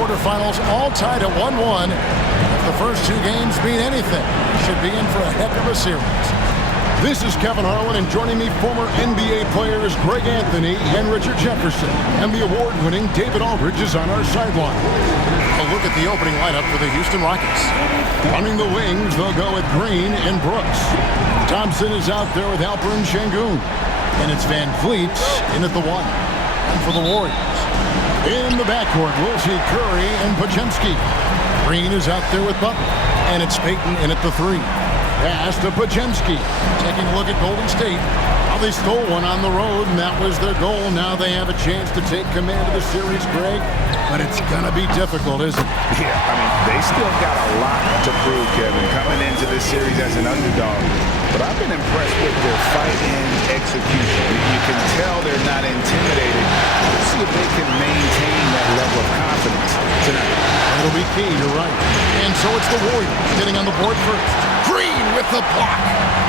quarterfinals all tied at 1-1. If the first two games mean anything, should be in for a heck of a series. This is Kevin Harlan, and joining me, former NBA players Greg Anthony and Richard Jefferson. And the award-winning David Aldridge is on our sideline. A look at the opening lineup for the Houston Rockets. Running the wings, they'll go with Green and Brooks. Thompson is out there with Alperen Sengun. And it's Van Vliet in at the 1. And for the Warriors, in the backcourt, we'll see Curry and Podziemski. Green is out there with Butler. And it's Payton in at the 3. Pass to Podziemski. Taking a look at Golden State. Well, they stole one on the road, and that was their goal. Now they have a chance to take command of the series, Greg. But it's going to be difficult, isn't it? Yeah, I mean, they still got a lot to prove, Kevin, coming into this series as an underdog. But I've been impressed with their fight and execution. You can tell they're not intimidated. Let's see if they can maintain that level of confidence tonight. It'll be key, you're right. And so it's the Warriors getting on the board first. Green with the block.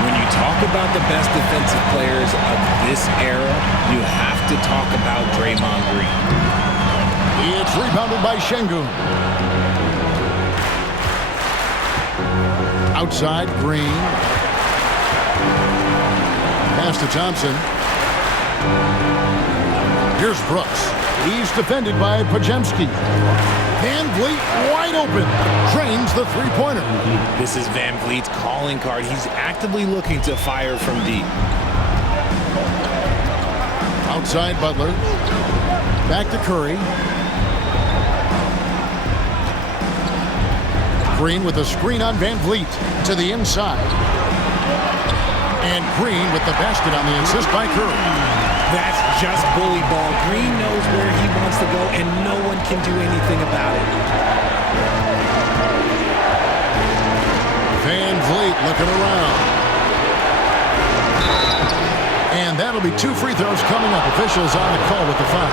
When you talk about the best defensive players of this era, you have to talk about Draymond Green. It's rebounded by Sengun. Outside, Green. Pass to Thompson. Here's Brooks. He's defended by Podziemski. Van Vliet wide open. Drains the three-pointer. This is Van Vliet's calling card. He's actively looking to fire from deep. Outside, Butler. Back to Curry. Green with a screen on Van Vliet to the inside. And Green with the basket on the assist by Curry. That's just bully ball. Green knows where he wants to go, and no one can do anything about it. Van Vliet looking around. And that'll be 2 free throws coming up. Officials on the call with the foul.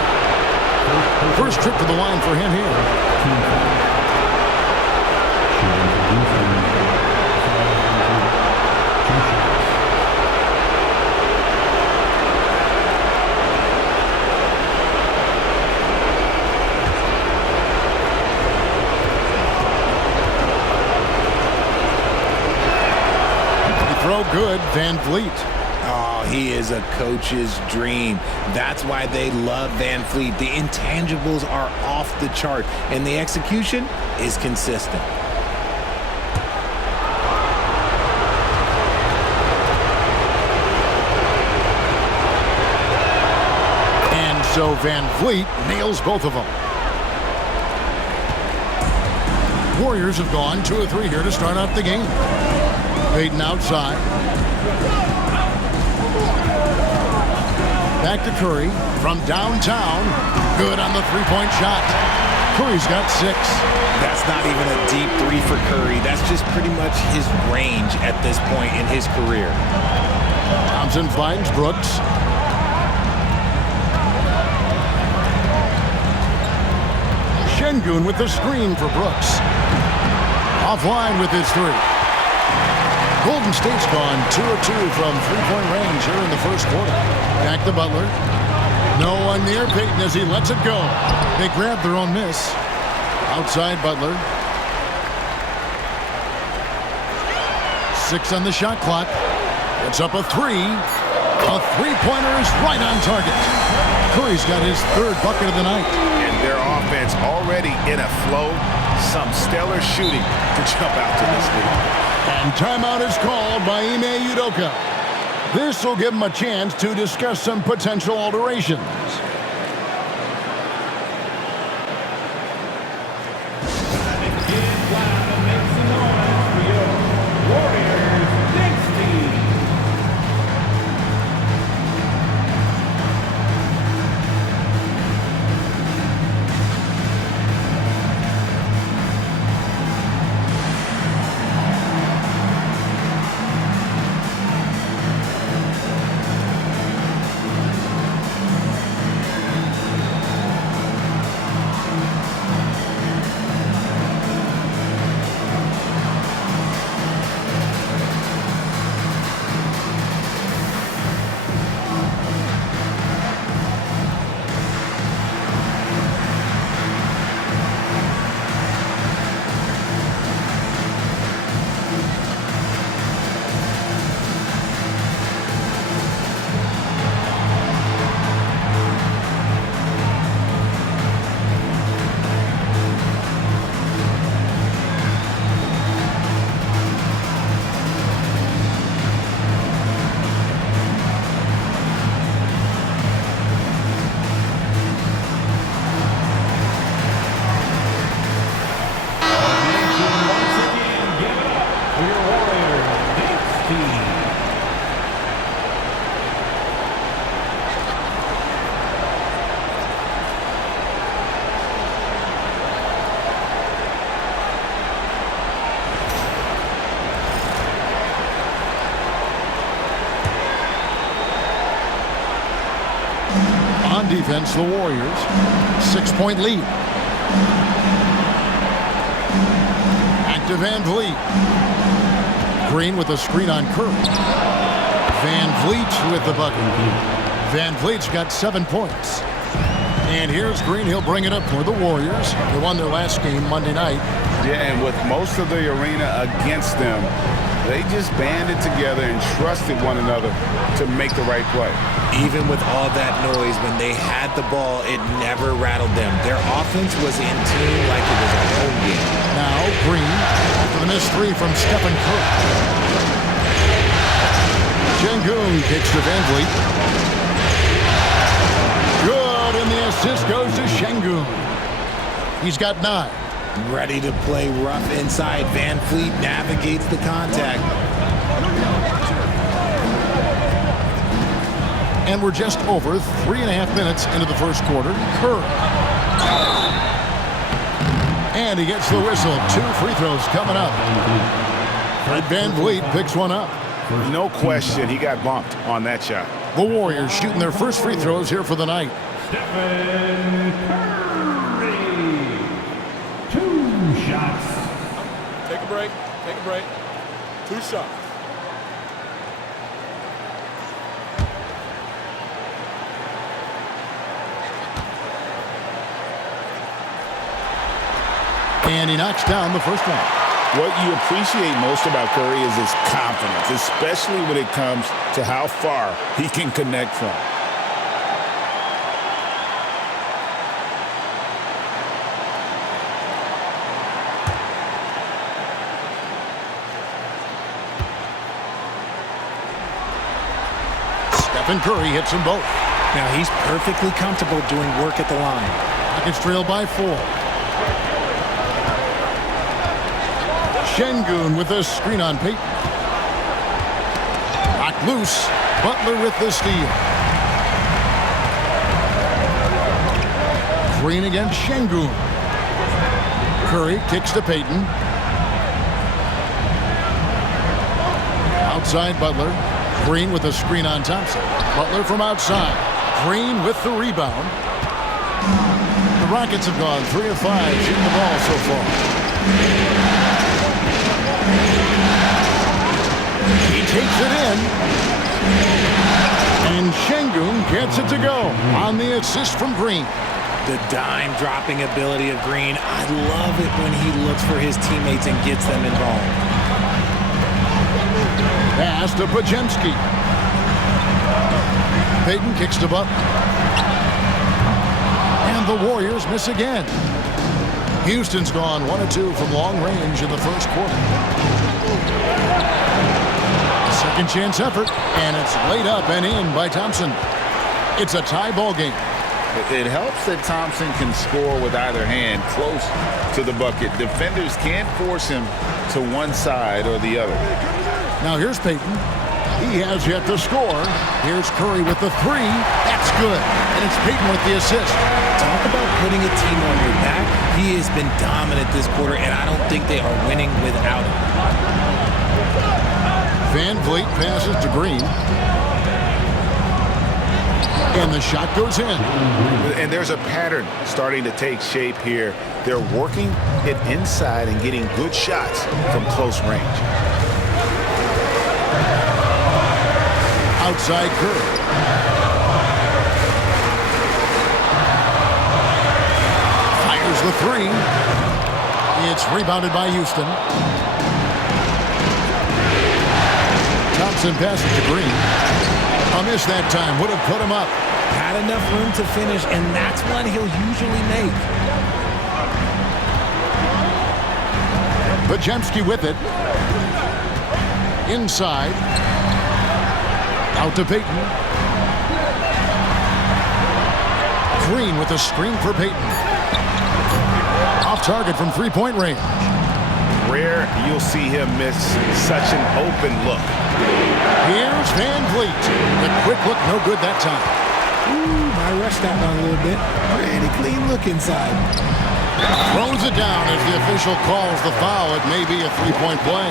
First trip to the line for him here. Throw good, Van Vliet. Oh, he is a coach's dream. That's why they love Van Vliet. The intangibles are off the chart, and the execution is consistent. And so Van Vliet nails both of them. Warriors have gone 2 of 3 here to start out the game. Payton outside. Back to Curry from downtown. Good on the three-point shot. Curry's got 6. That's not even a deep 3 for Curry. That's just pretty much his range at this point in his career. Thompson finds Brooks. Sengun with the screen for Brooks. Offline with his 3. Golden State's gone 2 of 2 from three-point range here in the first quarter. Back to Butler. No one near Payton as he lets it go. They grab their own miss. Outside Butler. 6 on the shot clock. It's up a 3. A three-pointer is right on target. Curry's got his 3rd bucket of the night. And their offense already in a flow. Some stellar shooting to jump out to this lead. And timeout is called by Ime Udoka. This will give him a chance to discuss some potential alterations. defense, the Warriors. 6-point lead. Back to Van Vliet. Green with a screen on Curry. Van Vliet with the bucket. Van Vliet's got 7 points. And here's Green. He'll bring it up for the Warriors. They won their last game Monday night. Yeah, and with most of the arena against them, they just banded together and trusted one another to make the right play. Even with all that noise, when they had the ball, it never rattled them. Their offense was in tune like it was a home game. Now Green for the missed three from Steph Curry. Şengün kicks to Van Vliet. Good, and the assist goes to Şengün. He's got 9. Ready to play rough inside. Van Vliet navigates the contact. And we're just over 3.5 minutes into the first quarter. Curry. And he gets the whistle. 2 free throws coming up. Fred Van Vliet picks one up. No question, he got bumped on that shot. The Warriors shooting their first free throws here for the night. Stephen Curry. 2 shots. Take a break. Take a break. 2 shots. And he knocks down the first one. What you appreciate most about Curry is his confidence, especially when it comes to how far he can connect from. Stephen Curry hits them both. Now he's perfectly comfortable doing work at the line. Rockets trail by 4. Şengün with a screen on Payton. Knocked loose. Butler with the steal. Green against Şengün. Curry kicks to Payton. Outside Butler. Green with a screen on Thompson. Butler from outside. Green with the rebound. The Rockets have gone 3 of 5 shooting the ball so far. He takes it in. And Şengün gets it to go on the assist from Green. The dime dropping ability of Green. I love it when he looks for his teammates and gets them involved. Pass to Podziemski. Payton kicks to Butler. And the Warriors miss again. Houston's gone 1 of 2 from long range in the first quarter. A second chance effort, and it's laid up and in by Thompson. It's a tie ball game. It helps that Thompson can score with either hand close to the bucket. Defenders can't force him to one side or the other. Now here's Payton. He has yet to score. Here's Curry with the 3. That's good. And it's Payton with the assist. Talk about putting a team on your back. He has been dominant this quarter, and I don't think they are winning without him. Van Vliet passes to Green. And the shot goes in. And there's a pattern starting to take shape here. They're working it inside and getting good shots from close range. Outside Curry. Fires the 3. It's rebounded by Houston. Thompson passes to Green. A miss that time. Would have put him up. Had enough room to finish, and that's one he'll usually make. Podziemski with it. Inside. Out to Payton. Green with a screen for Payton. Off target from 3-point range. Rare you'll see him miss such an open look. Here's Van Vliet. The quick look, no good that time. Ooh, I rushed that one a little bit. Pretty clean look inside. Throws it down as the official calls the foul. It may be a 3-point play.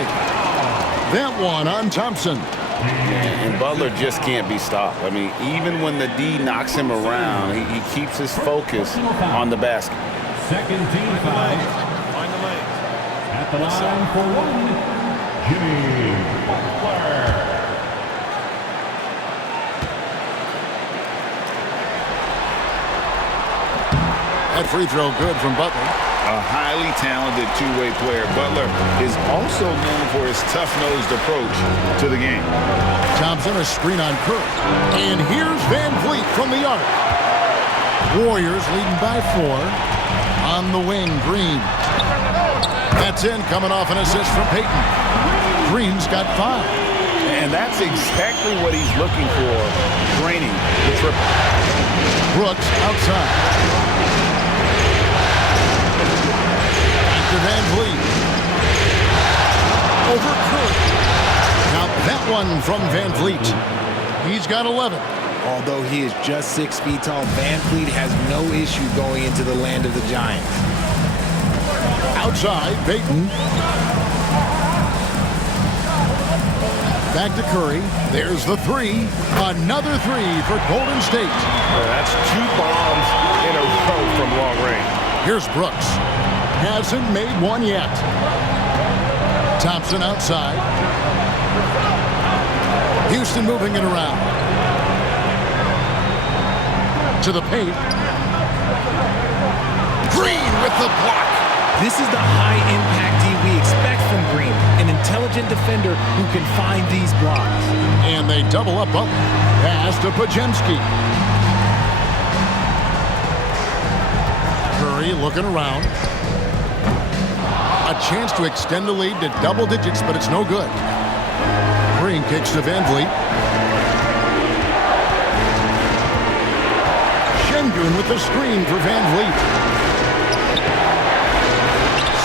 That one on Thompson. And Butler just can't be stopped. I mean, even when the D knocks him around, he keeps his focus on the basket. Second team foul. Find the lane. At the line for one, Jimmy Butler. That free throw good from Butler. A highly talented two-way player. Butler is also known for his tough-nosed approach to the game. Thompson, a screen on Curry. And here's Van Vliet from the arc. Warriors leading by 4. On the wing, Green. That's in, coming off an assist from Payton. Green's got 5. And that's exactly what he's looking for, draining the triple. Brooks outside. To Van Vliet. Over Curry. Now that one from Van Vliet. He's got 11. Although he is just 6 feet tall, Van Vliet has no issue going into the land of the Giants. Outside, Payton. Back to Curry. There's the 3. Another 3 for Golden State. That's 2 bombs in a row from long range. Here's Brooks. Hasn't made one yet. Thompson outside. Houston moving it around. To the paint. Green with the block. This is the high-impact D we expect from Green, an intelligent defender who can find these blocks. And they double up Butler. Pass to Podziemski. Curry looking around. A chance to extend the lead to double digits, but it's no good. Green kicks to Van Vliet. Şengün with the screen for Van Vliet.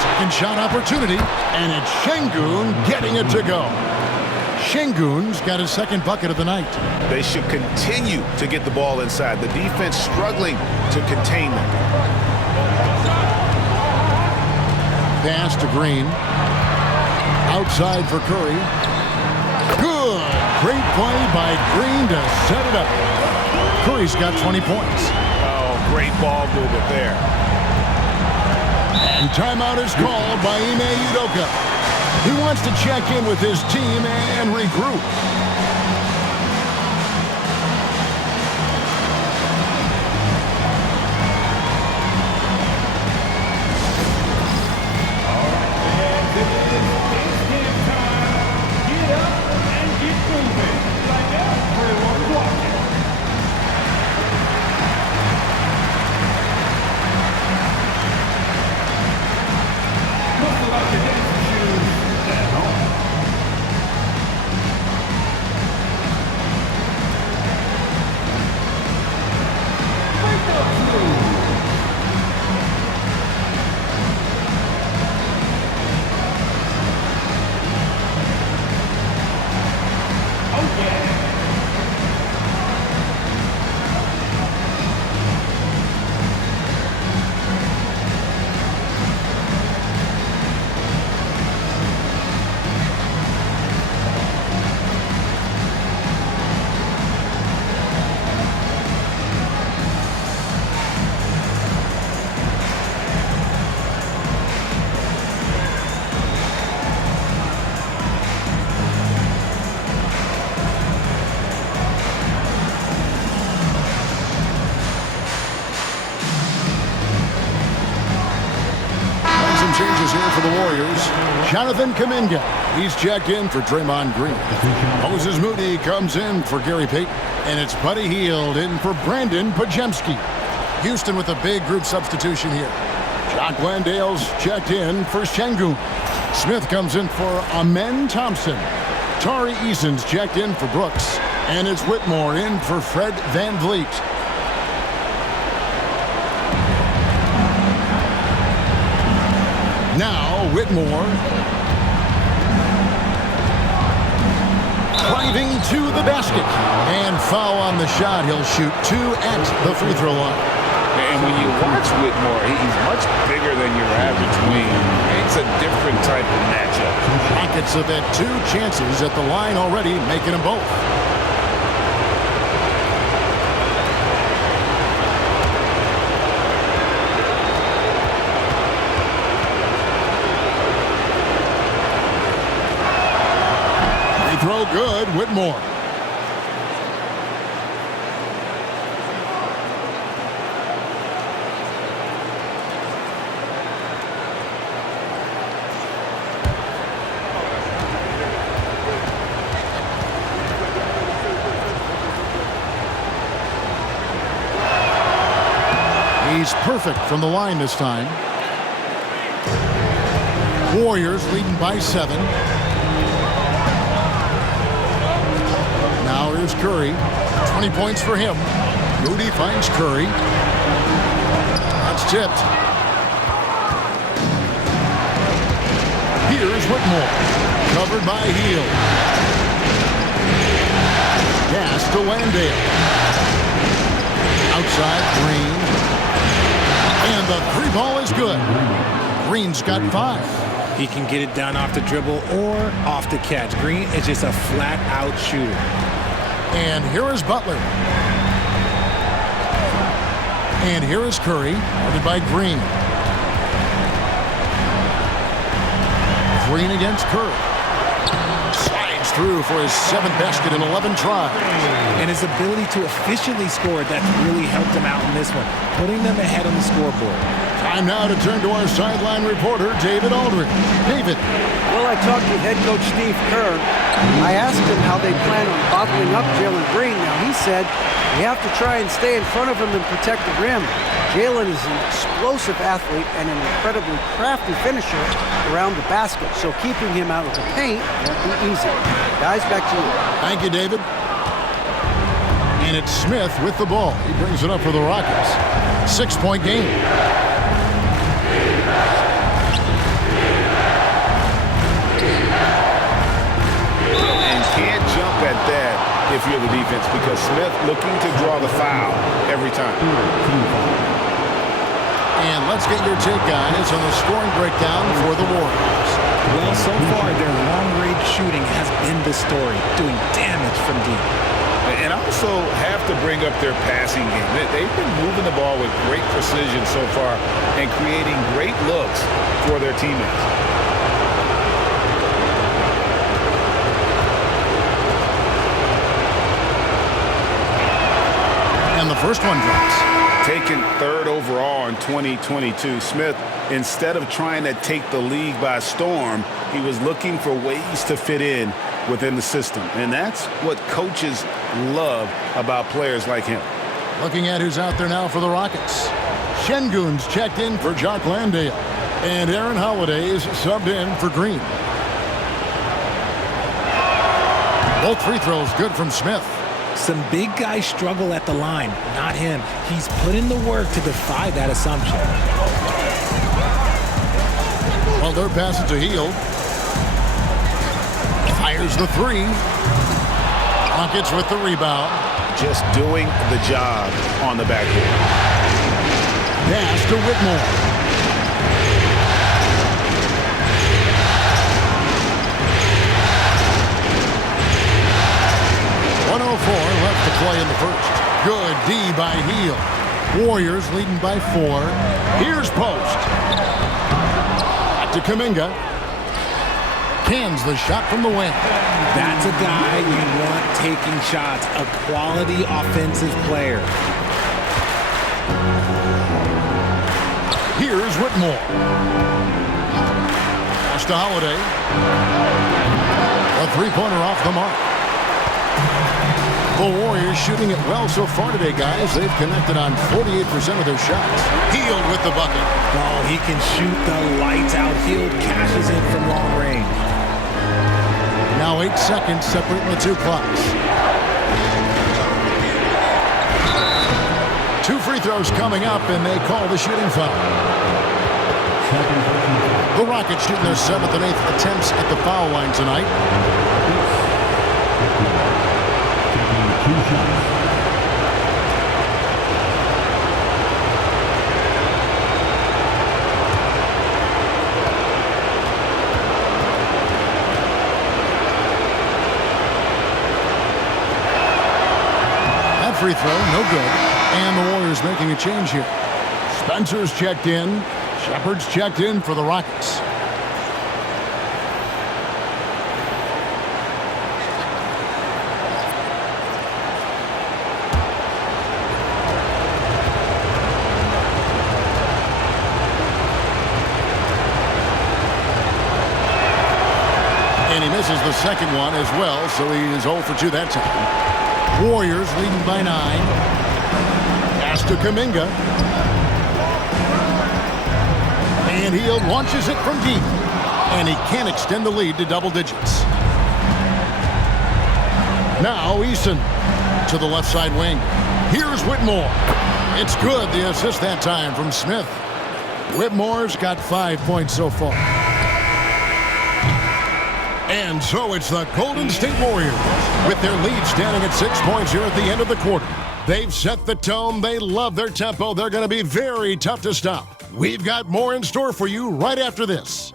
Second shot opportunity, and it's Şengün getting it to go. Şengün's got his second bucket of the night. They should continue to get the ball inside. The defense struggling to contain them. Pass to Green. Outside for Curry. Good. Great play by Green to set it up. Curry's got 20 points. Oh, great ball movement there. And timeout is called by Ime Udoka. He wants to check in with his team and regroup. Changes here for the Warriors. Jonathan Kuminga. He's checked in for Draymond Green. Moses Moody comes in for Gary Payton. And it's Buddy Hield in for Brandon Podziemski. Houston with a big group substitution here. Jock Landale's checked in for Şengün. Smith comes in for Amen Thompson. Tari Eason's checked in for Brooks. And it's Whitmore in for Fred Van Vliet. Now, Whitmore. Driving to the basket. And foul on the shot. He'll shoot 2 at the free throw line. And when you watch Whitmore, he's much bigger than your average wing. It's a different type of matchup. Back Rockets have had 2 chances at the line already, making them both. They throw good, Whitmore. He's perfect from the line this time. Warriors leading by 7. Now here's Curry. 20 points for him. Moody finds Curry. That's tipped. Here's Whitmore. Covered by Hield. Pass to Landale. Outside, Green. And the 3-ball is good. Green's got 5. He can get it done off the dribble or off the catch. Green is just a flat-out shooter. And here is Butler. And here is Curry, guarded by Green. Green against Curry. Slides through for his 7th basket in 11 tries. And his ability to efficiently score, that's really helped him out in this one, putting them ahead on the scoreboard. Time now to turn to our sideline reporter, David Aldridge. David. Well, I talked with head coach Steve Kerr. I asked him how they plan on bottling up Jalen Green. Now, he said we have to try and stay in front of him and protect the rim. Jalen is an explosive athlete and an incredibly crafty finisher around the basket, so keeping him out of the paint won't be easy. Guys, back to you. Thank you, David. And it's Smith with the ball. He brings it up for the Rockets. 6-point game. And can't jump at that if you're the defense, because Smith looking to draw the foul every time. And let's get your take, guys, on the scoring breakdown for the Warriors. Well, so far, their long-range shooting has been the story, doing damage from deep. And also have to bring up their passing game. They've been moving the ball with great precision so far and creating great looks for their teammates. And the first one drops. Taken 3rd overall in 2022, Smith, instead of trying to take the league by storm, he was looking for ways to fit in within the system. And that's what coaches love about players like him. Looking at who's out there now for the Rockets. Şengün's checked in for Jock Landale. And Aaron Holiday is subbed in for Green. Both free throws good from Smith. Some big guys struggle at the line, not him. He's put in the work to defy that assumption. Well, they're passing to Hield. Fires the 3. Rockets with the rebound. Just doing the job on the backboard. Pass to Whitmore. Left to play in the first. Good D by Hield. Warriors leading by 4. Here's Post. Back to Kuminga. Cans the shot from the wing. That's a guy you want taking shots, a quality offensive player. Here's Whitmore. Pass to Holiday. A 3-pointer off the mark. The Warriors shooting it well so far today, guys. They've connected on 48% of their shots. Hield with the bucket. Oh, he can shoot the lights out. Hield cashes in from long range. Now 8 seconds separating the 2 clocks. 2 free throws coming up, and they call the shooting foul. The Rockets shooting their 7th and 8th attempts at the foul line tonight. 2 shots. free throw, no good. And the Warriors making a change here. Spencer's checked in. Shepard's checked in for the Rockets. And he misses the second one as well, so he is 0 for 2 that time. Warriors leading by 9. Pass to Kuminga. And he launches it from deep. And he can't extend the lead to double digits. Now Eason to the left side wing. Here's Whitmore. It's good, the assist that time from Smith. Whitmore's got 5 points so far. And so it's the Golden State Warriors with their lead standing at 6 points here at the end of the quarter. They've set the tone. They love their tempo. They're going to be very tough to stop. We've got more in store for you right after this.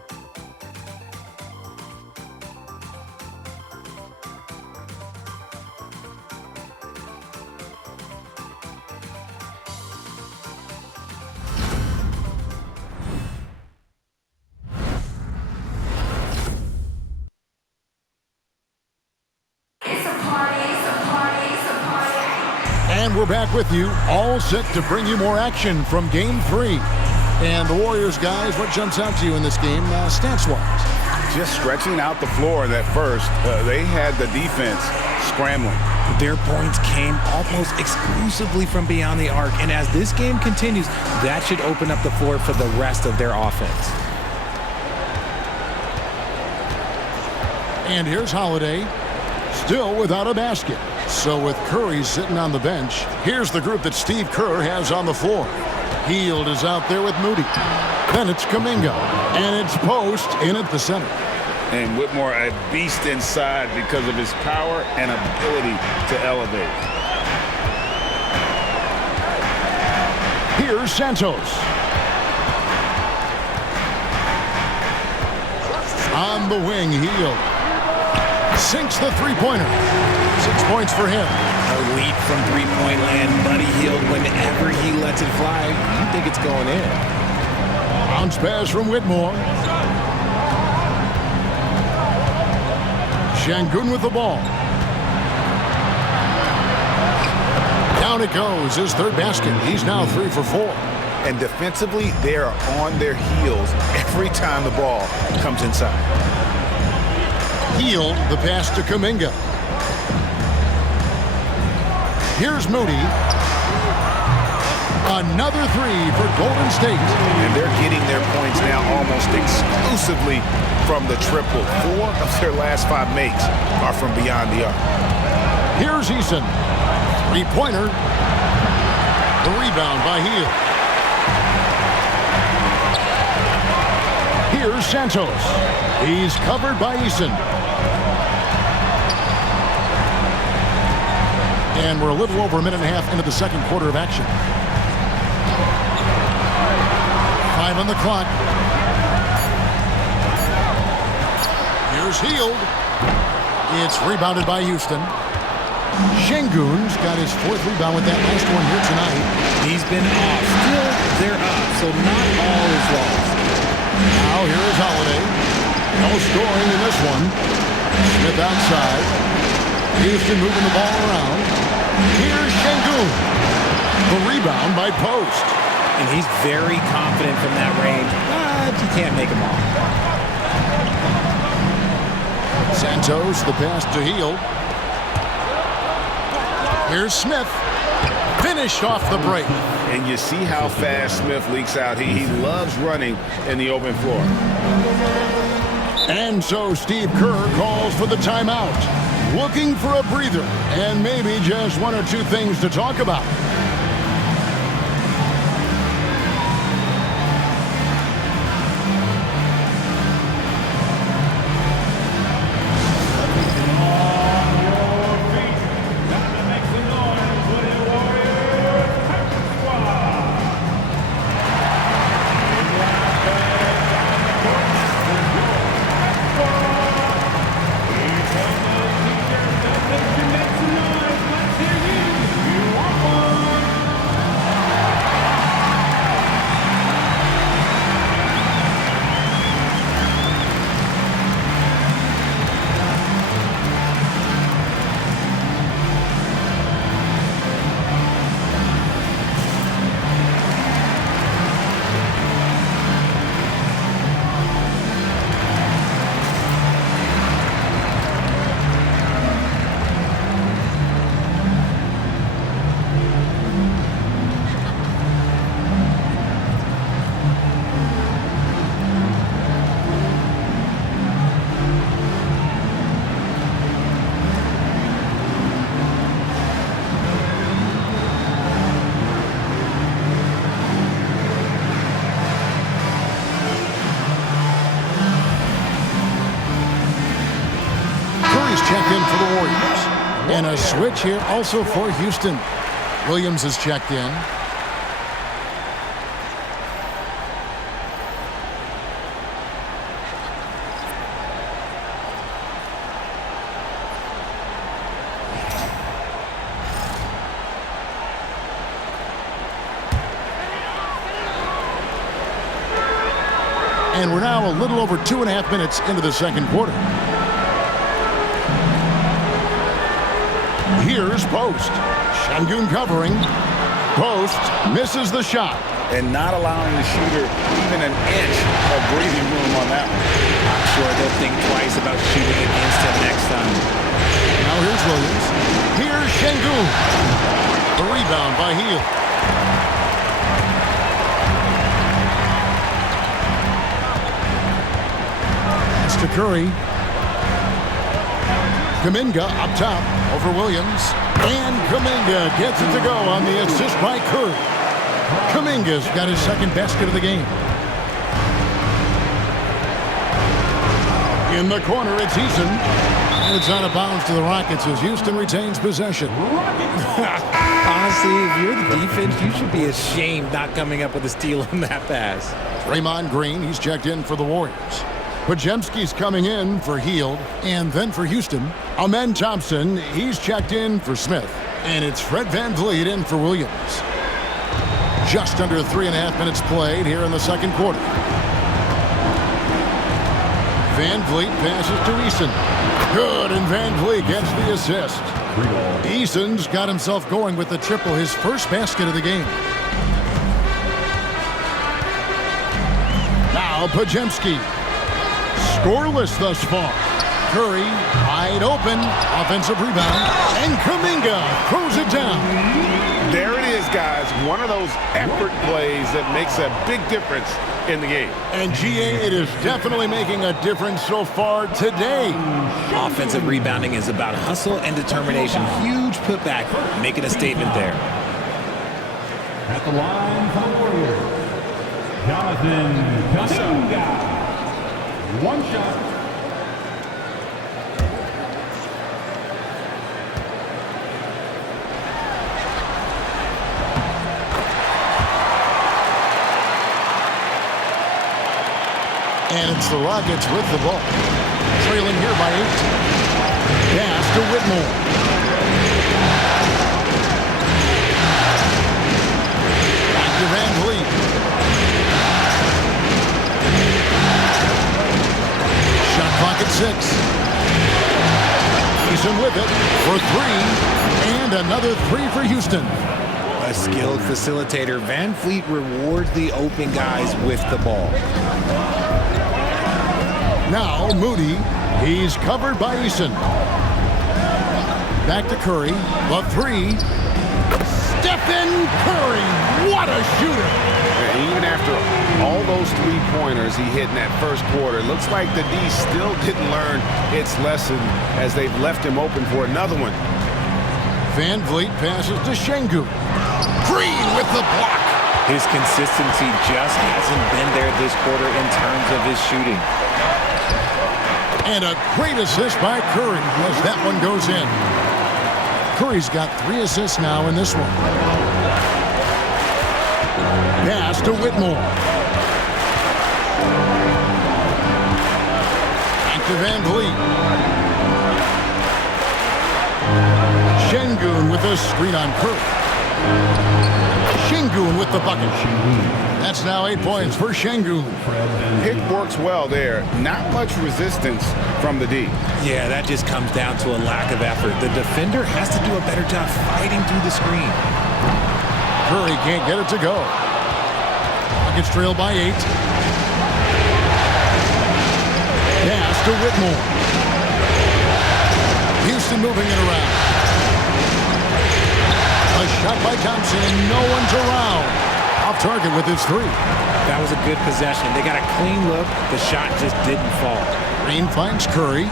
And we're back with you, all set to bring you more action from Game 3. And the Warriors, guys, what jumps out to you in this game, stats-wise? Just stretching out the floor in that first. They had the defense scrambling. Their points came almost exclusively from beyond the arc. And as this game continues, that should open up the floor for the rest of their offense. And here's Holiday, still without a basket. So with Curry sitting on the bench, here's the group that Steve Kerr has on the floor. Hield is out there with Moody. Then it's Kuminga. And it's Post in at the center. And Whitmore, a beast inside because of his power and ability to elevate. Here's Santos. On the wing, Hield sinks the three-pointer. 6 points for him. Elite from three-point land. Buddy Hield, whenever he lets it fly, you think it's going in. Bounce pass from Whitmore. Şengün with the ball. Down it goes, his third basket. He's now 3 for 4. And defensively, they are on their heels every time the ball comes inside. Hield, the pass to Kuminga. Here's Moody. Another 3 for Golden State. And they're getting their points now almost exclusively from the triple. 4 of their last 5 makes are from beyond the arc. Here's Eason. Three-pointer. The rebound by Hield. Here's Santos. He's covered by Eason. And we're a little over a minute and a half into the second quarter of action. 5 on the clock. Here's Hield. It's rebounded by Houston. Şengün's got his 4th rebound with that last one here tonight. He's been off. Still, they're up, so not all is lost. Now here is Holiday. No scoring in this one. Smith outside. Houston moving the ball around. Here's Şengün. The rebound by Post. And he's very confident from that range, but you can't make him all. Santos, the pass to Hield. Here's Smith. Finished off the break. And you see how fast Smith leaks out. He loves running in the open floor. And so Steve Kerr calls for the timeout. Looking for a breather and maybe just 1 or 2 things to talk about. Warriors. And a switch here also for Houston. Williams is checked in. And we're now a little over 2.5 minutes into the second quarter. Here's Post. Şengün covering. Post misses the shot. And not allowing the shooter even an inch of breathing room on that one. I'm sure they'll think twice about shooting against him next time. Now here's Williams. Here's Şengün. The rebound by Hield. To Curry. Kuminga up top over Williams. And Kuminga gets it to go on the assist by Curry. Kuminga's got his second basket of the game. In the corner, it's Eason. And it's out of bounds to the Rockets as Houston retains possession. Honestly, if you're the defense, you should be ashamed not coming up with a steal on that pass. Draymond Green, he's checked in for the Warriors. Podziemski's coming in for Hield, and then for Houston. Amen Thompson, he's checked in for Smith. And it's Fred VanVleet in for Williams. Just under 3.5 minutes played here in the second quarter. VanVleet passes to Eason. Good, and VanVleet gets the assist. Eason's got himself going with the triple, his first basket of the game. Now Podziemski. Scoreless thus far. Curry wide open. Offensive rebound. And Kuminga throws it down. There it is, guys. One of those effort plays that makes a big difference in the game. And GA, it is definitely making a difference so far today. Offensive rebounding is about hustle and determination. Huge putback, making a statement there. At the line for the Warriors, Jonathan Kuminga. One shot. And it's the Rockets with the ball. Trailing here by 8. Pass to Whitmore. Back to VanVleet. Shot clock at 6. Eason with it for 3. And another 3 for Houston. A skilled facilitator, VanVleet rewards the open guys with the ball. Now Moody, he's covered by Eason. Back to Curry, the 3. Stephen Curry, what a shooter! Even after all those three-pointers he hit in that first quarter, looks like the D still didn't learn its lesson as they've left him open for another one. VanVleet passes to Şengün. Green with the block. His consistency just hasn't been there this quarter in terms of his shooting. And a great assist by Curry as that one goes in. Curry's got 3 assists now in this one. Pass to Whitmore. Back to VanVleet. Şengün with a screen on Curry. Şengün with the bucket. That's now 8 points for Şengün. Pick works well there. Not much resistance from the D. Yeah, that just comes down to a lack of effort. The defender has to do a better job fighting through the screen. Curry can't get it to go. Rockets trail by 8. Pass to Whitmore. Houston moving it around. A shot by Thompson, and no one's around. Off target with his 3. That was a good possession. They got a clean look. The shot just didn't fall. Green finds Curry.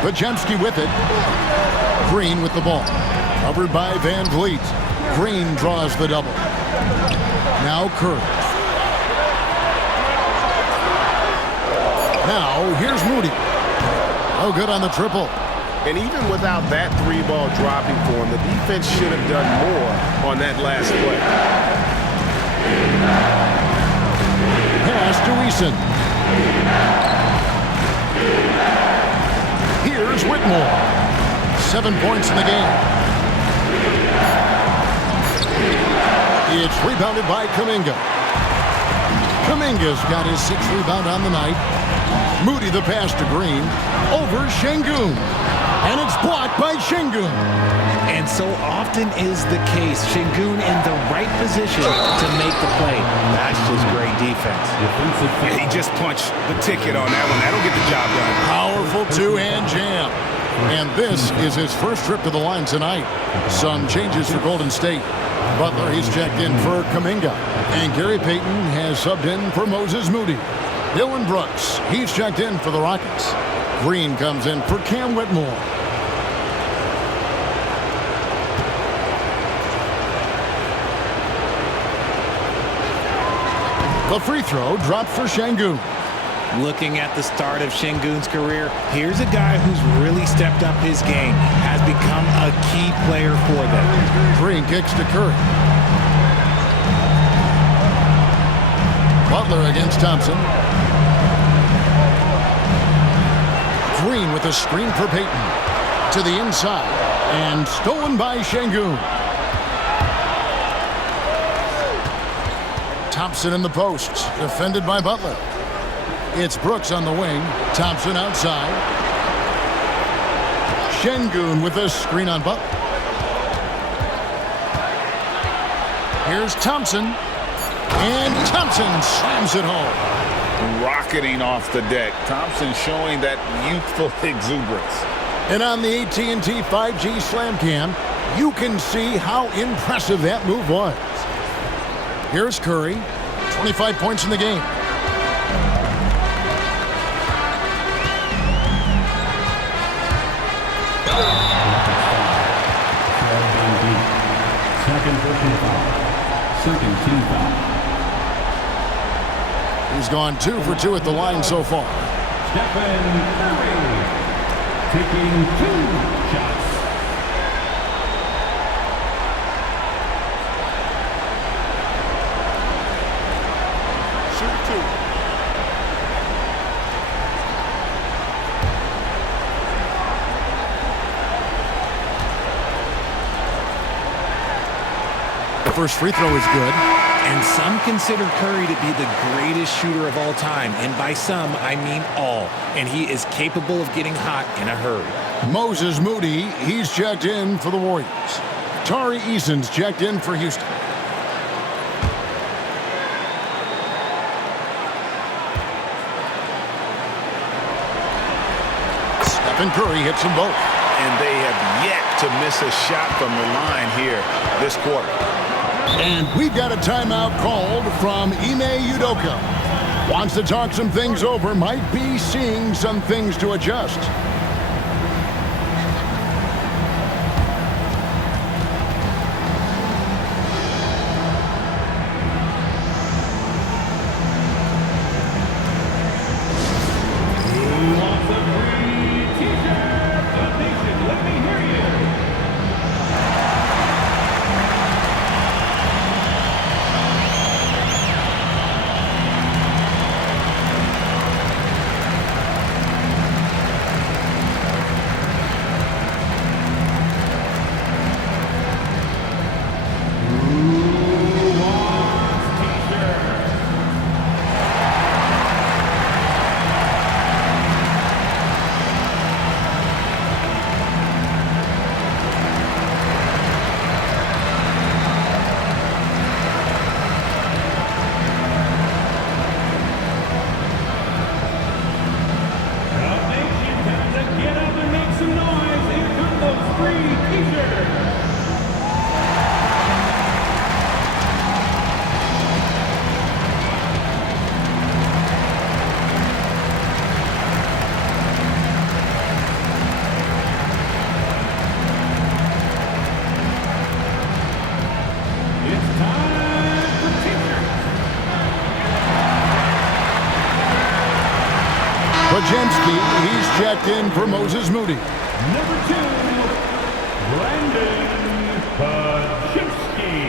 Podziemski with it. Green with the ball. Covered by VanVleet. Green draws the double. Now Curry. Now here's Moody. Oh, good on the triple. And even without that 3-ball dropping for him, the defense should have done more on that last play. Pass to Eason. Here's Whitmore. 7 points in the game. It's rebounded by Kuminga. Kuminga's got his 6th rebound on the night. Moody the pass to Green. Over Şengün. And it's blocked by Şengün. And so often is the case, Şengün in the right position to make the play. That's just great defense. Yeah, he just punched the ticket on that one. That'll get the job done. Powerful two-hand jam. And this is his first trip to the line tonight. Some changes for Golden State. Butler, he's checked in for Kuminga. And Gary Payton has subbed in for Moses Moody. Dylan Brooks, he's checked in for the Rockets. Green comes in for Cam Whitmore. The free throw dropped for Şengün. Looking at the start of Şengün's career, here's a guy who's really stepped up his game, has become a key player for them. Green kicks to Curry. Butler against Thompson. Green with a screen for Payton. To the inside. And stolen by Şengün. Thompson in the post. Defended by Butler. It's Brooks on the wing. Thompson outside. Şengün with a screen on Butler. Here's Thompson. And Thompson slams it home. Rocketing off the deck. Thompson showing that youthful exuberance. And on the AT&T 5G Slam Cam, you can see how impressive that move was. Here's Curry. 25 points in the game. Second team foul. He's gone 2 for 2 at the line so far. Steph Curry taking 2 shots. Shoot 2. First free throw is good. And some consider Curry to be the greatest shooter of all time. And by some, I mean all. And he is capable of getting hot in a hurry. Moses Moody, he's checked in for the Warriors. Tari Eason's checked in for Houston. Steph Curry hits them both. And they have yet to miss a shot from the line here this quarter. And we've got a timeout called from Ime Udoka. Wants to talk some things over, might be seeing some things to adjust. Bajemski, he's checked in for Moses Moody. Number 2, Brandon Pachowski.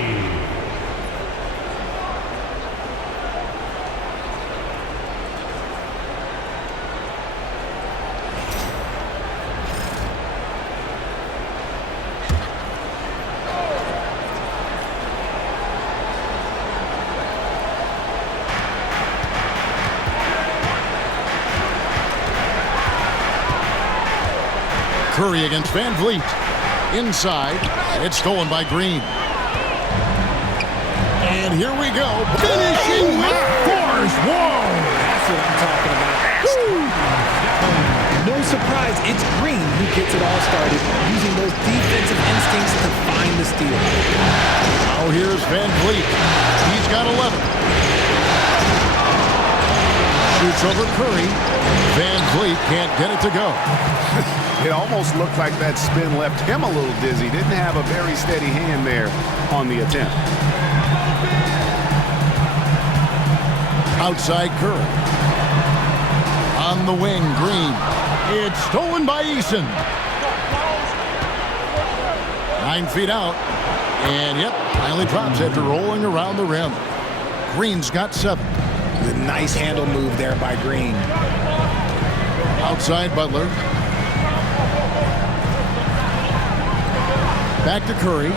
Curry against Van Vliet. Inside. It's stolen by Green. And here we go. Finishing with force. Whoa! That's what I'm talking about. No surprise, it's Green who gets it all started, using those defensive instincts to find the steal. Now here's Van Vliet. He's got 11. Shoots over Curry. Van Vliet can't get it to go. It almost looked like that spin left him a little dizzy. Didn't have a very steady hand there on the attempt. Outside Curry. On the wing, Green. It's stolen by Eason. 9 feet out. And yep, finally drops after rolling around the rim. Green's got 7. The nice handle move there by Green. Outside Butler. Back to Curry.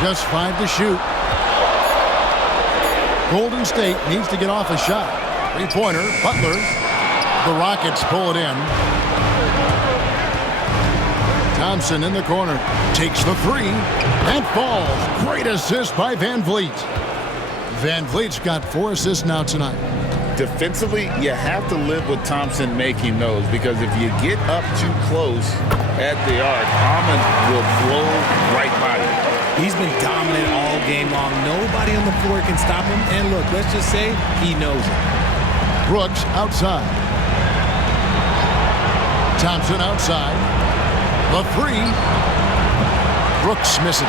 Just 5 to shoot. Golden State needs to get off a shot. 3-pointer, Butler. The Rockets pull it in. Thompson in the corner. Takes the 3 and falls. Great assist by Van Vliet. Van Vliet's got 4 assists now tonight. Defensively, you have to live with Thompson making those, because if you get up too close at the arc, Almond will blow right by you. He's been dominant all game long. Nobody on the floor can stop him. And look, let's just say he knows it. Brooks outside. Thompson outside. The 3. Brooks misses.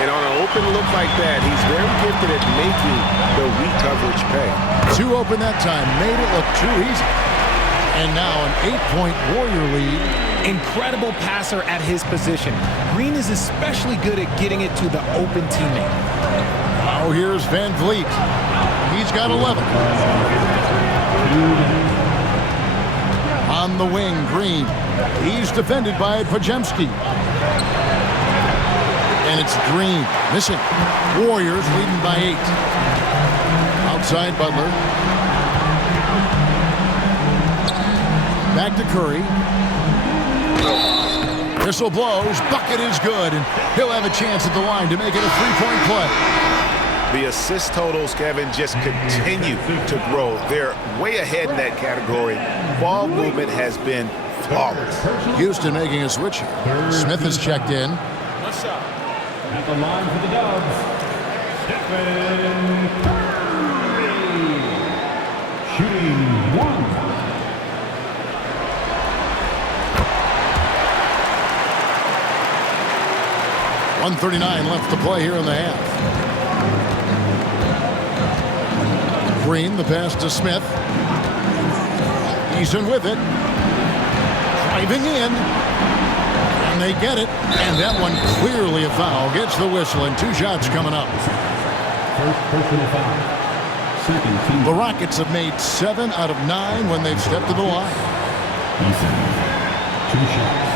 And on an open look like that, he's very gifted at making the weak coverage pay. 2 open that time. Made it look too easy. And now an 8-point Warrior lead. Incredible passer at his position. Green is especially good at getting it to the open teammate. Now here's Van Vliet. He's got 11. On the wing, Green. He's defended by Pajemski. And it's Green missing. Warriors leading by 8. Outside Butler. Back to Curry. Whistle blows. Bucket is good. And he'll have a chance at the line to make it a 3-point play. The assist totals, Kevin, just continue to grow. They're way ahead in that category. Ball movement has been flawless. Houston making a switch. Smith has checked in. Nice shot. At the line for the Dubs, Stephen Curry. Shooting 1. 1:39 left to play here in the half. Green, the pass to Smith. Eason with it. Driving in. And they get it. And that one clearly a foul. Gets the whistle and 2 shots coming up. First personal foul. Second team. The Rockets have made 7 out of 9 when they've stepped to the line. Eason. 2 shots.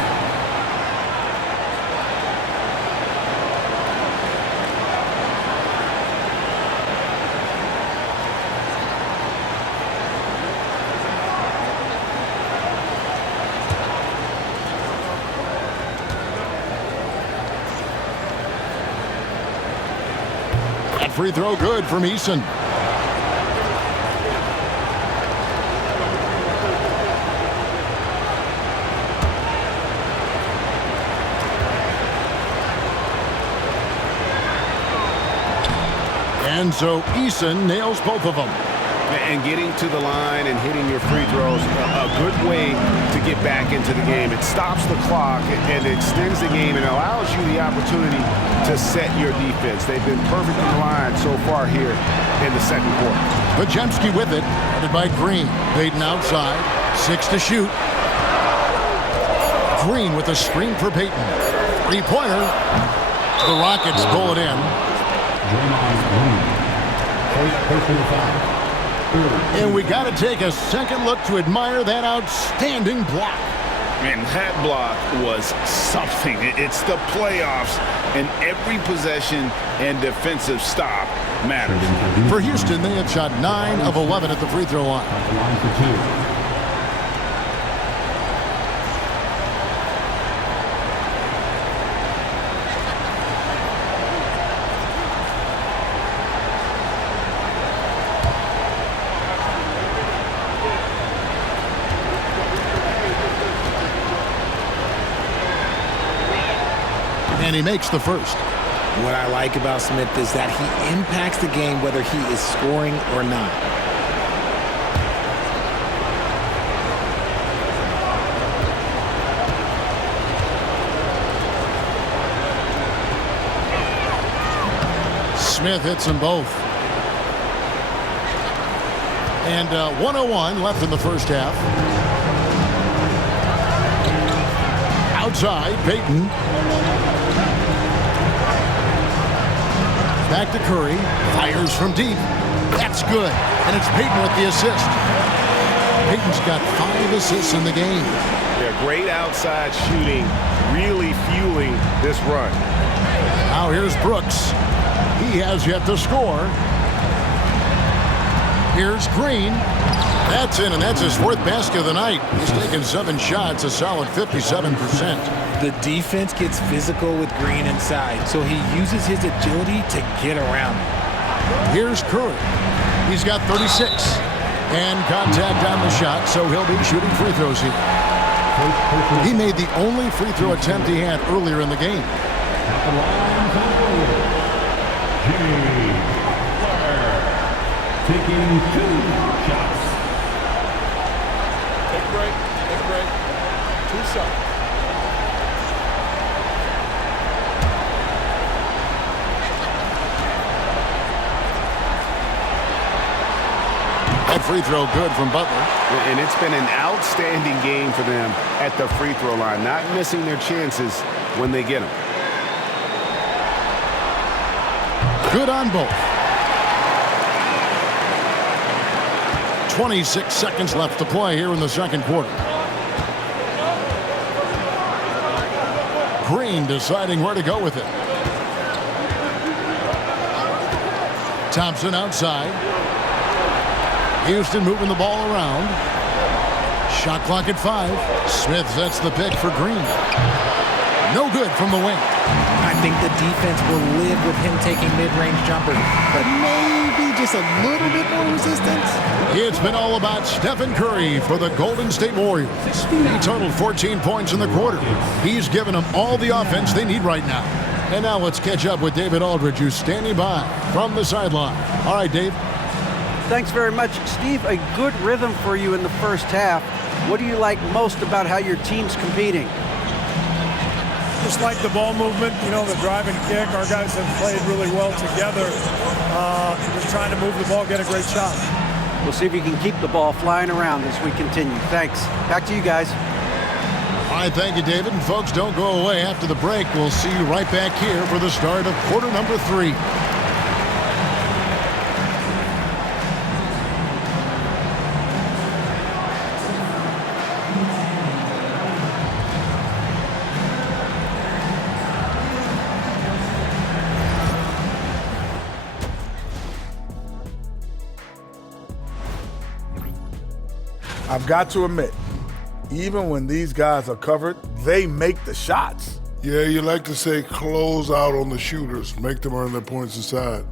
Free throw good from Eason. And so Eason nails both of them. And getting to the line and hitting your free throws, a good way to get back into the game. It stops the clock and extends the game and allows you the opportunity to set your defense. They've been perfect in the line so far here in the second quarter. Bajemski with it, headed by Green. Payton outside, 6 to shoot. Green with a screen for Payton. Three-pointer. The Rockets pull it in. And we got to take a second look to admire that outstanding block. Man, that block was something. It's the playoffs, and every possession and defensive stop matters. For Houston, they had shot 9 of 11 at the free throw line. And he makes the first. What I like about Smith is that he impacts the game whether he is scoring or not. Smith hits them both. And 1:01 left in the first half. Outside, Payton. Back to Curry. Fires from deep. That's good. And it's Payton with the assist. Payton's got 5 assists in the game. Yeah, great outside shooting, really fueling this run. Now here's Brooks. He has yet to score. Here's Green. That's in, and that's his 4th basket of the night. He's taken 7 shots, a solid 57%. The defense gets physical with Green inside, so he uses his agility to get around him. Here's Curry. He's got 36. And contact on the shot, so he'll be shooting free throws here. He made the only free throw attempt he had earlier in the game. Taking 2 shots. Take a break. Take a break. 2 shots. That free throw good from Butler. And it's been an outstanding game for them at the free throw line, not missing their chances when they get them. Good on both. 26 seconds left to play here in the second quarter. Green deciding where to go with it. Thompson outside. Houston moving the ball around. Shot clock at 5. Smith sets the pick for Green. No good from the wing. I think the defense will live with him taking mid-range jumpers, but maybe just a little bit more resistance. It's been all about Stephen Curry for the Golden State Warriors. He totaled 14 points in the quarter. He's given them all the offense they need right now. And now let's catch up with David Aldridge, who's standing by from the sideline. All right, Dave. Thanks very much. Steve, a good rhythm for you in the first half. What do you like most about how your team's competing? Just like the ball movement, you know, the drive and kick. Our guys have played really well together. Just trying to move the ball, get a great shot. We'll see if you can keep the ball flying around as we continue. Thanks. Back to you guys. All right, thank you, David. And folks, don't go away. After the break, we'll see you right back here for the start of quarter number 3. I've got to admit, even when these guys are covered, they make the shots. Yeah, you like to say close out on the shooters, make them earn their points inside.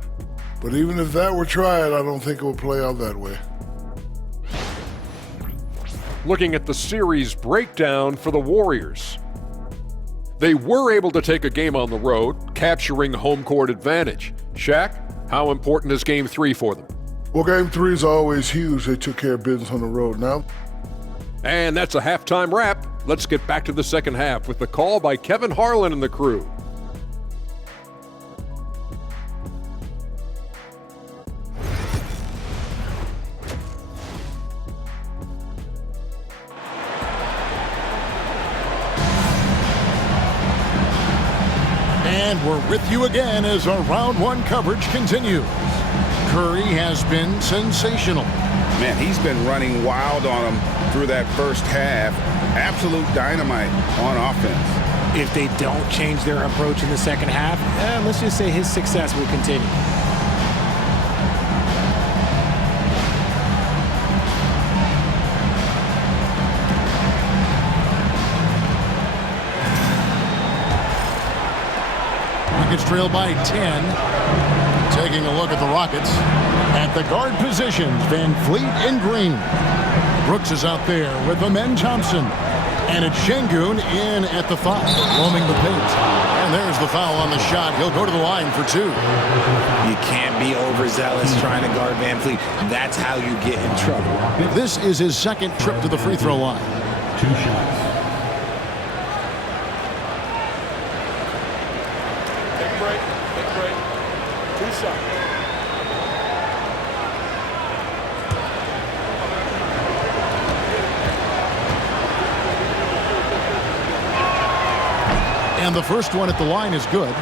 But even if that were tried, I don't think it would play out that way. Looking at the series breakdown for the Warriors. They were able to take a game on the road, capturing home court advantage. Shaq, how important is Game 3 for them? Well, Game 3 is always huge. They took care of business on the road. Now, and that's a halftime wrap. Let's get back to the second half with the call by Kevin Harlan and the crew. And we're with you again as our round one coverage continues. Curry has been sensational. Man, he's been running wild on him through that first half. Absolute dynamite on offense. If they don't change their approach in the second half, let's just say his success will continue. Rockets trail by 10. Taking a look at the Rockets. At the guard positions, Van Fleet and Green. Brooks is out there with Amen Thompson. And it's Şengün in at the 5, roaming the paint. And there's the foul on the shot. He'll go to the line for 2. You can't be overzealous trying to guard Van Fleet. That's how you get in trouble. This is his second trip to the free throw line. 2 shots. Take a break. Take a break. 2 shots. And the first one at the line is good.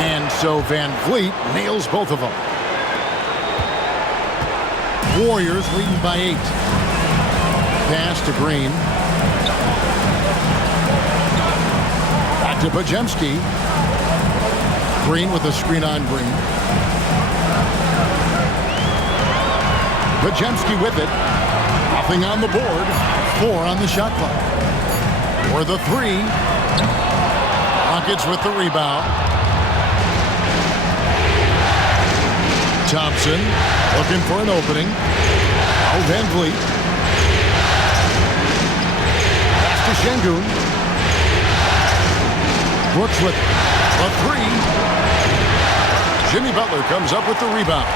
And so Van Vliet nails both of them. Warriors leading by 8. Pass to Green. Back to Podziemski. Green with a screen on Green. Podziemski with it. Nothing on the board. 4 on the shot clock. For the 3. Rockets with the rebound. Thompson looking for an opening. Oh, Van Vliet. Şengün. Brooks with a 3. Jimmy Butler comes up with the rebound.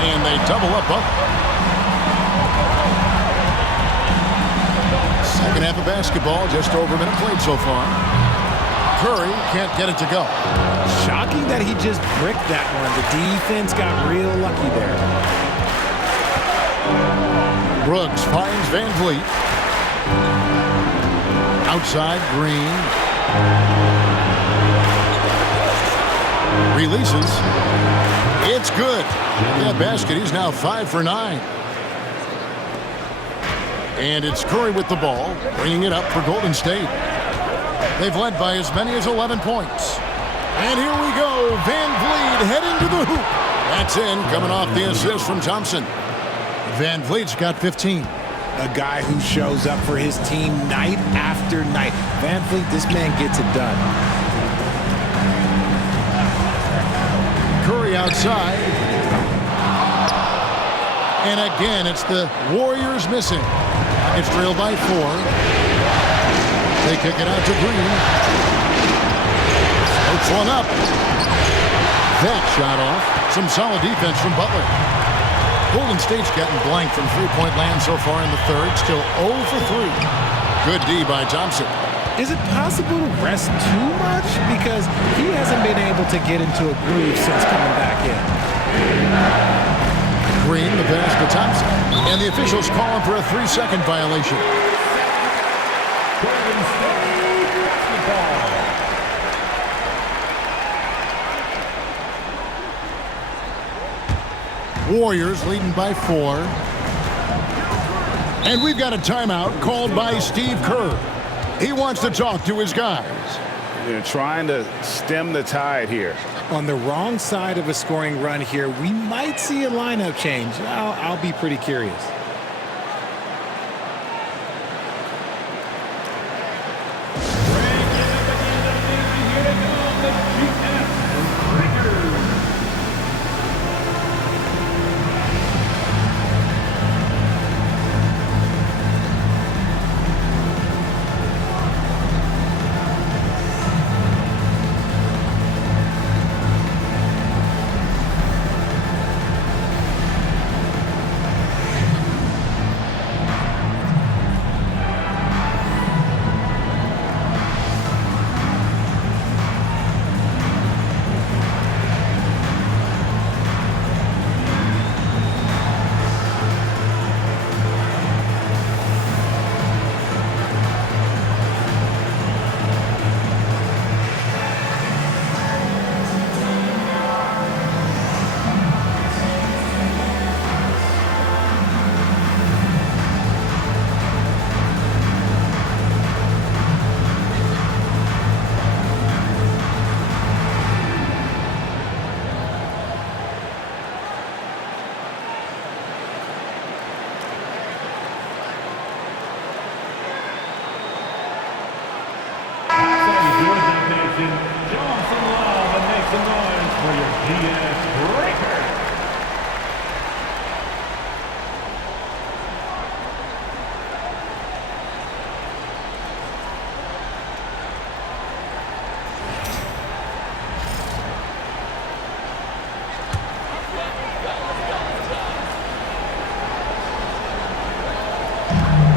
And they double up Butler. Second half of basketball, just over a minute played so far. Curry can't get it to go. Shocking that he just bricked that one. The defense got real lucky there. Brooks finds Van Vliet. Outside, Green. Releases. It's good. That basket, he's now 5 for 9. And it's Curry with the ball, bringing it up for Golden State. They've led by as many as 11 points. And here we go. Van Vliet heading to the hoop. That's in, coming off the assist from Thompson. Van Vliet's got 15. A guy who shows up for his team night after night. Van Vliet, this man gets it done. Curry outside. And again, it's the Warriors missing. It's trailed by 4. They kick it out to Green. Floats one up. That shot off. Some solid defense from Butler. Golden State's gotten blank from three-point land so far in the third. Still 0 for 3. Good D by Thompson. Is it possible to rest too much? Because he hasn't been able to get into a groove since coming back in. Green, the pass to Thompson. And the officials call him for a 3-second violation. Warriors leading by 4. And we've got a timeout called by Steve Kerr. He wants to talk to his guys. They're trying to stem the tide here. On the wrong side of a scoring run here, we might see a lineup change. I'll be pretty curious. some noise for your GS Breaker.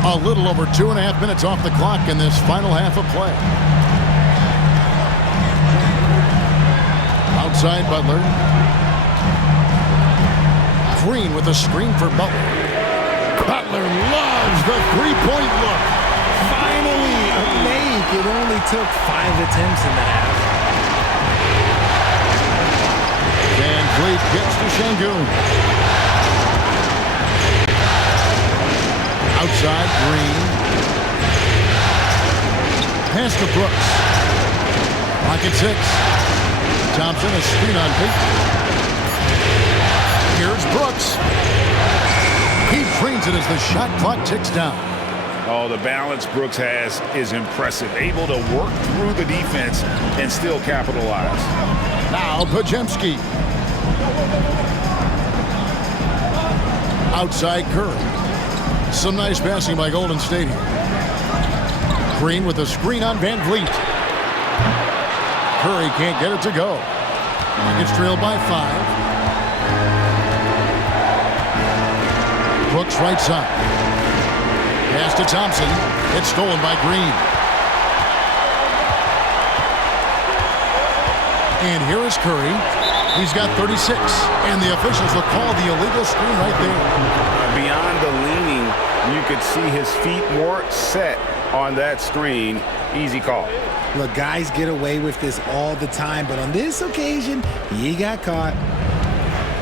A little over 2.5 minutes off the clock in this final half of play. Outside Butler. Green with a screen for Butler. Butler loves the three-point look. Finally, a make. It only took 5 attempts in the half. Van Vliet gets to Şengün. Outside, Green. Pass to Brooks. Pocket 6. Thompson, a screen on Payton. Here's Brooks. He drains it as the shot clock ticks down. Oh, the balance Brooks has is impressive. Able to work through the defense and still capitalize. Now, Podziemski. Outside, Curry. Some nice passing by Golden State here. Green with a screen on Van Vliet. Curry can't get it to go. It's trailed by 5. Brooks right side. Pass to Thompson. It's stolen by Green. And here is Curry. He's got 36. And the officials will call the illegal screen right there. Beyond the leaning, you could see his feet weren't set on that screen. Easy call. Look, guys get away with this all the time, but on this occasion, he got caught.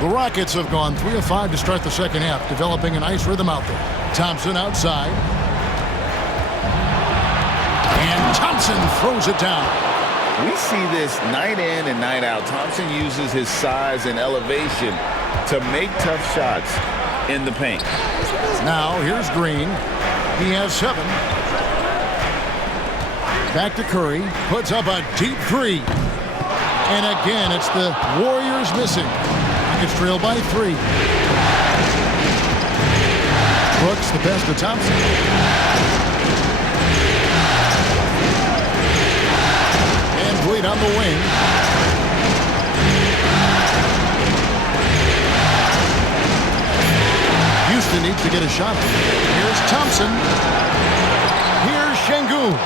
The Rockets have gone 3 of 5 to start the second half, developing a nice rhythm out there. Thompson outside. And Thompson throws it down. We see this night in and night out. Thompson uses his size and elevation to make tough shots in the paint. Now, here's Green. He has 7. Back to Curry. Puts up a deep 3. And again, it's the Warriors missing. It's trailed by 3. Brooks, the pass to Thompson. And Vliet on the wing. Houston needs to get a shot. Here's Thompson. Here's Şengün.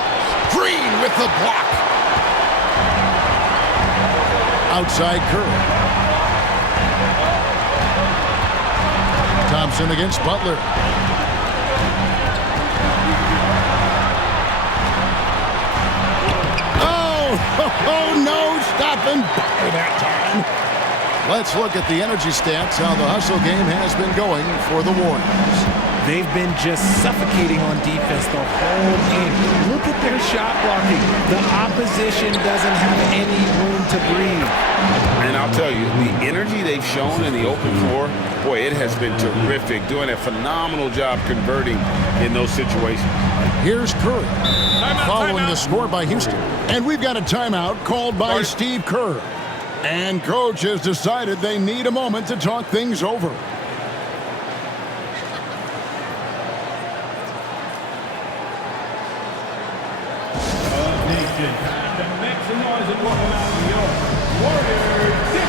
Green with the block. Outside Curry. Thompson against Butler. Oh, no, stopping Butler that time. Let's look at the energy stats, how the hustle game has been going for the Warriors. They've been just suffocating on defense the whole game. Look at their shot blocking. The opposition doesn't have any room to breathe. And I'll tell you, the energy they've shown in the open floor, boy, it has been terrific. Doing a phenomenal job converting in those situations. Here's Curry, following the score by Houston. And we've got a timeout called by Steve Kerr. And coach has decided they need a moment to talk things over. Nation, time to make some noise and welcome out your Warriors 50.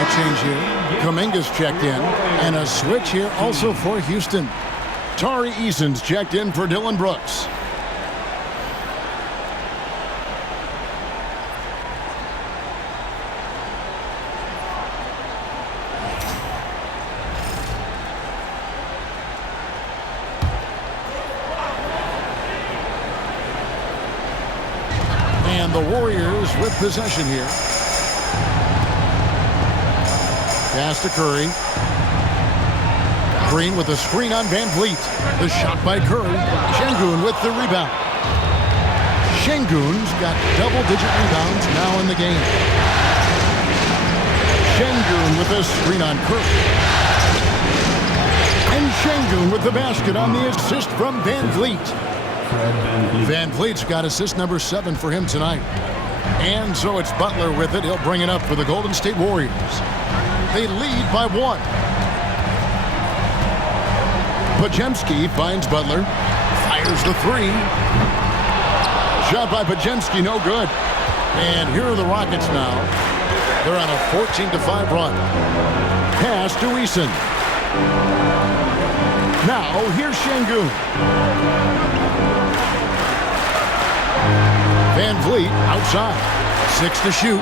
a change here. Kuminga's checked in. And a switch here also for Houston. Tari Eason's checked in for Dylan Brooks. And the Warriors with possession here. Pass to Curry. Green with a screen on Van Vliet. The shot by Curry. Şengün with the rebound. Şengün's got double-digit rebounds now in the game. Şengün with a screen on Curry. And Şengün with the basket on the assist from Van Vliet. Van Vliet's got assist number 7 for him tonight. And so it's Butler with it. He'll bring it up for the Golden State Warriors. They lead by 1. Podziemski finds Butler. Fires the 3. Shot by Podziemski, no good. And here are the Rockets now. They're on a 14-5 run. Pass to Eason. Now, here's Şengün. Van Vliet outside. 6 to shoot.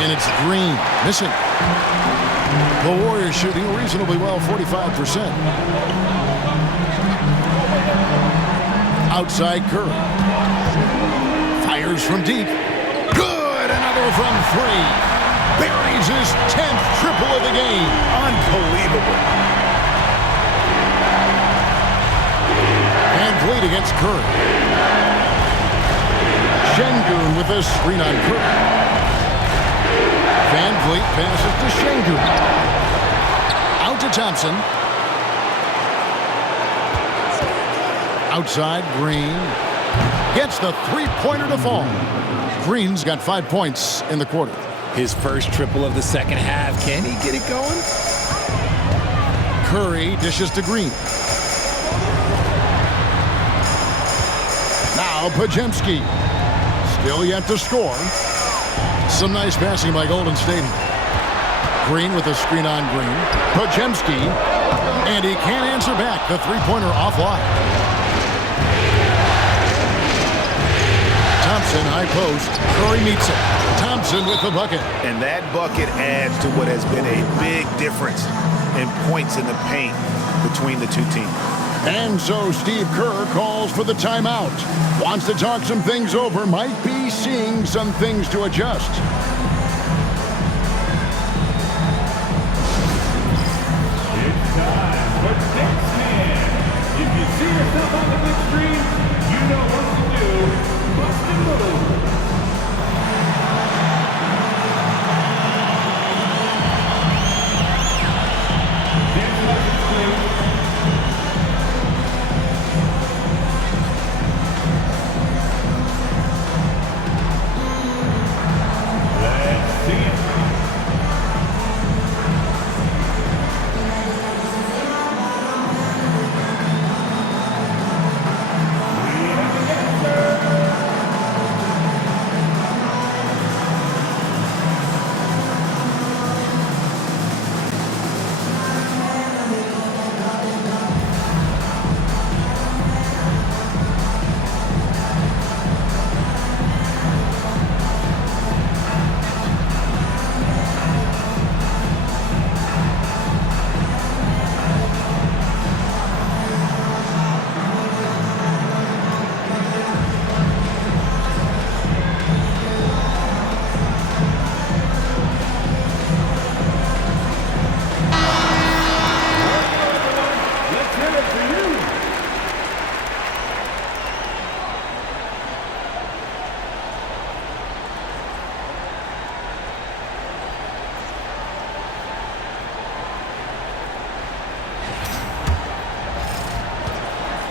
And it's Green. Missing. The Warriors shooting reasonably well, 45%. Outside Curry. Fires from deep. Good! Another from 3. Buries his 10th triple of the game. Unbelievable. Van Vliet against Curry. Şengün with a screen on Curry. Van Vliet passes to Şengün. Out to Thompson. Outside, Green. Gets the three-pointer to fall. Green's got 5 points in the quarter. His first triple of the second half. Can he get it going? Curry dishes to Green. Now Podziemski. Still yet to score. Some nice passing by Golden State. Green with a screen on Green. Podziemski. And he can't answer back. The three-pointer offline. Thompson, high post. Curry meets it. Thompson with the bucket. And that bucket adds to what has been a big difference in points in the paint between the two teams. And so Steve Kerr calls for the timeout. Wants to talk some things over. Might be seeing some things to adjust. It's time for Next Man. If you see yourself on the big screen, you know what to do. Bust and move.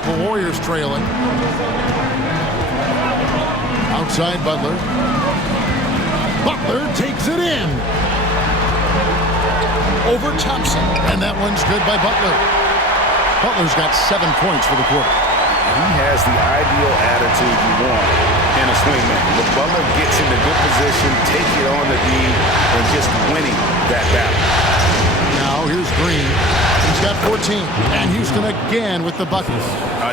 The Warriors trailing. Outside Butler. Butler takes it in. Over Thompson. And that one's good by Butler. Butler's got 7 points for the quarter. He has the ideal attitude you want in a swingman. The Butler gets into good position, take it on the D, and just 14. And Houston again with the bucket.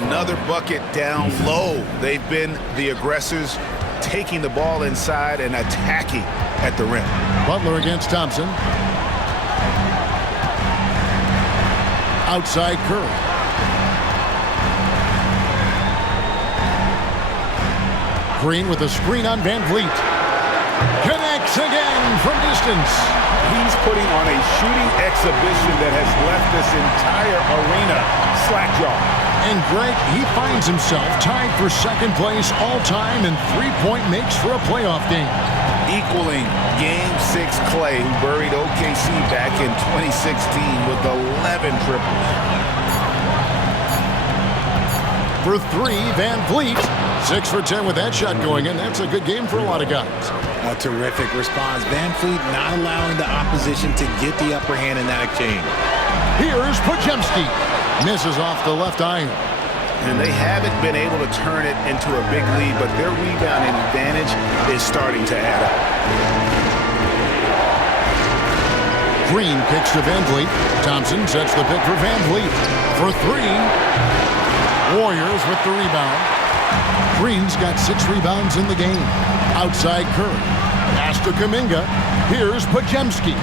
Another bucket down low. They've been the aggressors, taking the ball inside and attacking at the rim. Butler against Thompson. Outside Curry. Green with a screen on Van Vliet. Connects again from distance. He's putting on a shooting exhibition that has left this entire arena slack-jawed. And Greg, he finds himself tied for second place all-time in three-point makes for a playoff game. Equaling Game 6 Clay, who buried OKC back in 2016 with 11 triples. For three, Van Vliet. 6 for 10 with that shot going in. That's a good game for a lot of guys. A terrific response. Van Vliet not allowing the opposition to get the upper hand in that exchange. Here's Podziemski. Misses off the left iron. And they haven't been able to turn it into a big lead, but their rebounding advantage is starting to add up. Green kicks to Van Vliet. Thompson sets the pick for Van Vliet. For three. Warriors with the rebound. Green's got 6 rebounds in the game. Outside Curry. Pass to Kuminga. Here's Podziemski.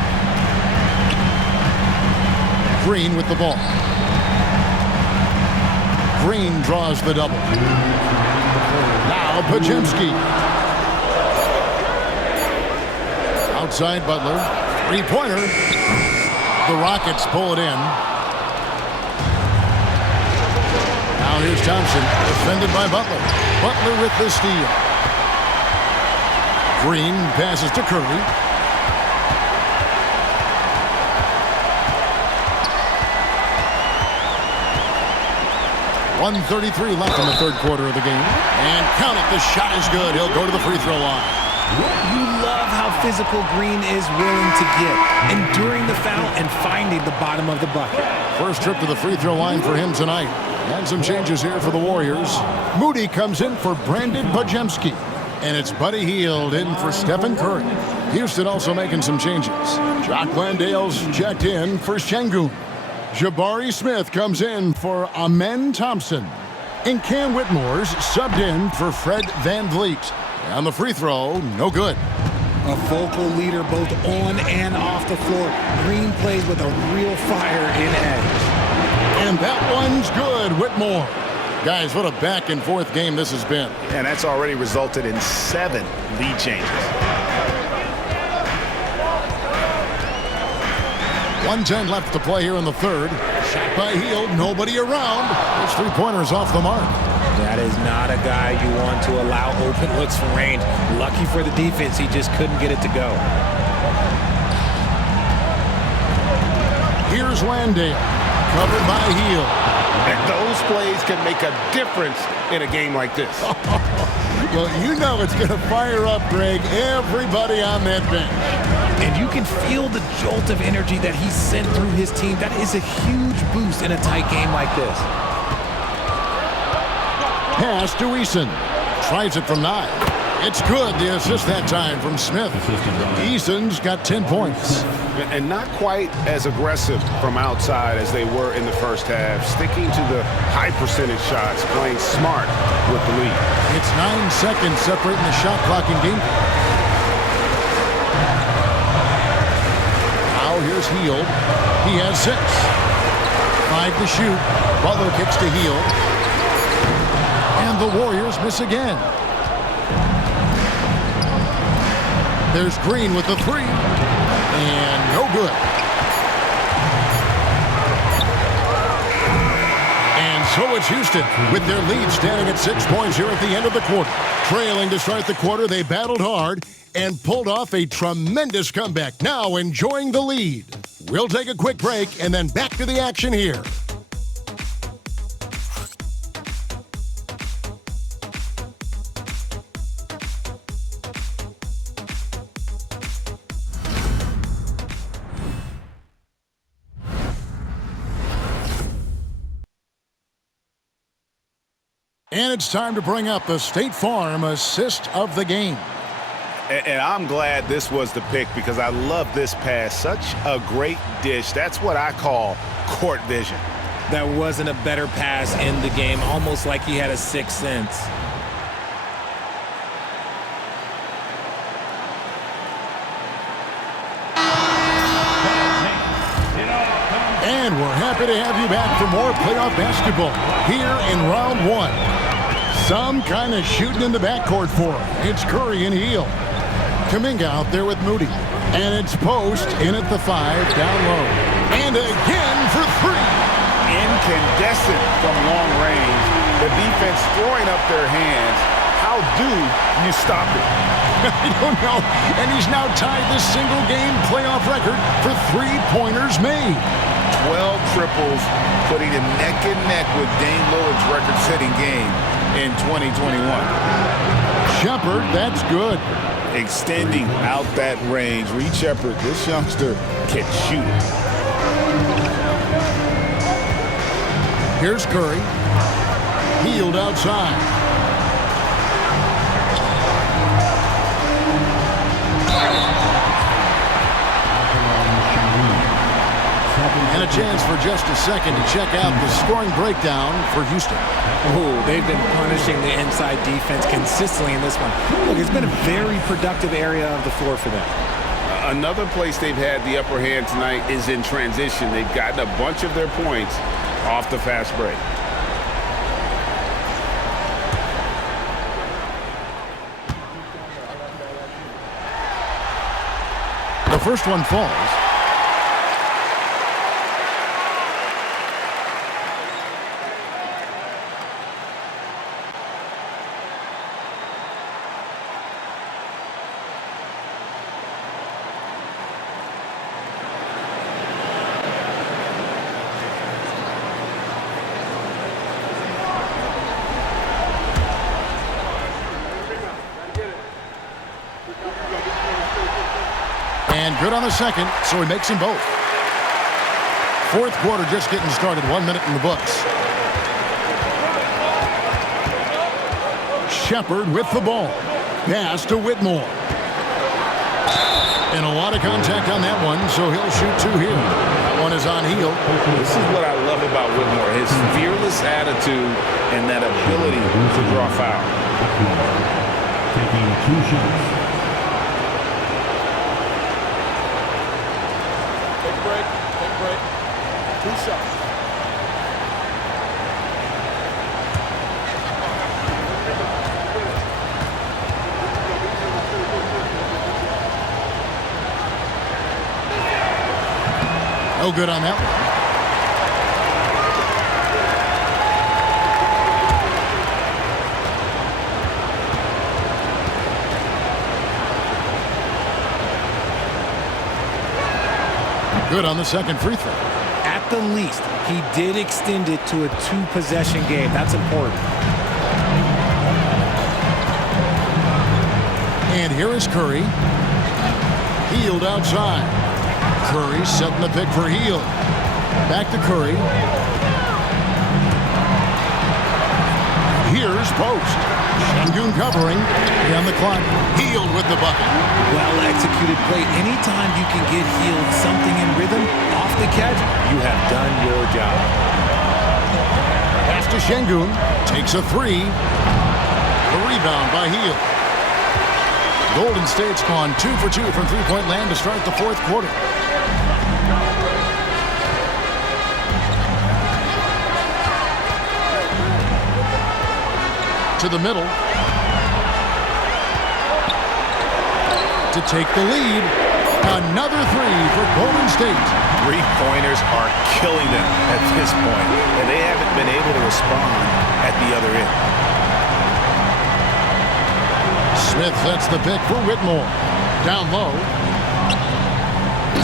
Green with the ball. Green draws the double. Now Podziemski. Outside Butler. Three-pointer. The Rockets pull it in. Now here's Thompson, defended by Butler. Butler with the steal. Green passes to Curry. .133 left in the third quarter of the game. And count it, the shot is good. He'll go to the free throw line. You love how physical Green is willing to get, enduring the foul and finding the bottom of the bucket. First trip to the free throw line for him tonight. And some changes here for the Warriors. Moody comes in for Brandon Podziemski. And it's Buddy Hield in for Stephen Curry. Houston also making some changes. Jock Landale's checked in for Şengün. Jabari Smith comes in for Amen Thompson. And Cam Whitmore's subbed in for Fred Van Vliet. On the free throw, no good. A vocal leader both on and off the floor. Green plays with a real fire in edge. And that one's good, Whitmore. Guys, what a back-and-forth game this has been. And that's already resulted in 7 lead changes. 1:10 left to play here in the third. Shot by Hield, nobody around. His three-pointer's off the mark. That is not a guy you want to allow open looks from range. Lucky for the defense, he just couldn't get it to go. Here's Landale, covered by Hield. And those plays can make a difference in a game like this. Well, you know it's going to fire up, Greg, everybody on that bench. And you can feel the jolt of energy that he sent through his team. That is a huge boost in a tight game like this. Pass to Eason. Tries it from 9. It's good. The assist that time from Smith. Eason's got 10 points. And not quite as aggressive from outside as they were in the first half. Sticking to the high percentage shots, playing smart with the lead. It's 9 seconds separating the shot clock and game. Now here's Hield. He has 6. 5 to shoot. Butler kicks to Hield. And the Warriors miss again. There's Green with the 3. And no good. And so it's Houston with their lead standing at 6 points here at the end of the quarter. Trailing to start the quarter, they battled hard and pulled off a tremendous comeback. Now enjoying the lead. We'll take a quick break and then back to the action here. And it's time to bring up the State Farm assist of the game. And I'm glad this was the pick because I love this pass. Such a great dish. That's what I call court vision. That wasn't a better pass in the game, almost like he had a sixth sense. And we're happy to have you back for more playoff basketball here in round one. Some kind of shooting in the backcourt for him. It's Curry and Heel. Kuminga out there with Moody. And it's Post in at the 5, down low. And again for 3. Incandescent from long range. The defense throwing up their hands. How do you stop it? I don't know. And he's now tied this single-game playoff record for three-pointers made. 12 triples, putting him neck and neck with Dame Lillard's record-setting game in 2021. Shepard, that's good. Extending out that range. Reed Shepard, this youngster can shoot it. Here's Curry. Healed outside. And a chance for just a second to check out the scoring breakdown for Houston. Oh, they've been punishing the inside defense consistently in this one. Look, it's been a very productive area of the floor for them. Another place they've had the upper hand tonight is in transition. They've gotten a bunch of their points off the fast break. The first one falls. And good on the second, so he makes them both. Fourth quarter just getting started, 1 minute in the books. Shepard with the ball. Pass to Whitmore. And a lot of contact on that one, so he'll shoot 2 here. That one is on Heel. This is what I love about Whitmore, his fearless attitude and that ability to draw foul. Taking 2 shots. Take a break. 2 shots. No good on that one. Good on the second free throw. At the least, he did extend it to a 2-possession game. That's important. And here is Curry. Healed outside. Curry setting the pick for Heel. Back to Curry. Here's Post. Shengun covering. On the clock. Healed with the bucket. Well-executed play. Anytime you can get Healed something in rhythm off the catch, you have done your job. Pass to Shengun. Takes a 3. The rebound by Heel. Golden State's gone 2 for 2 from three-point land to start the fourth quarter. To the middle. To take the lead. Another 3 for Golden State. 3-pointers are killing them at this point, and they haven't been able to respond at the other end. Smith sets the pick for Whitmore. Down low.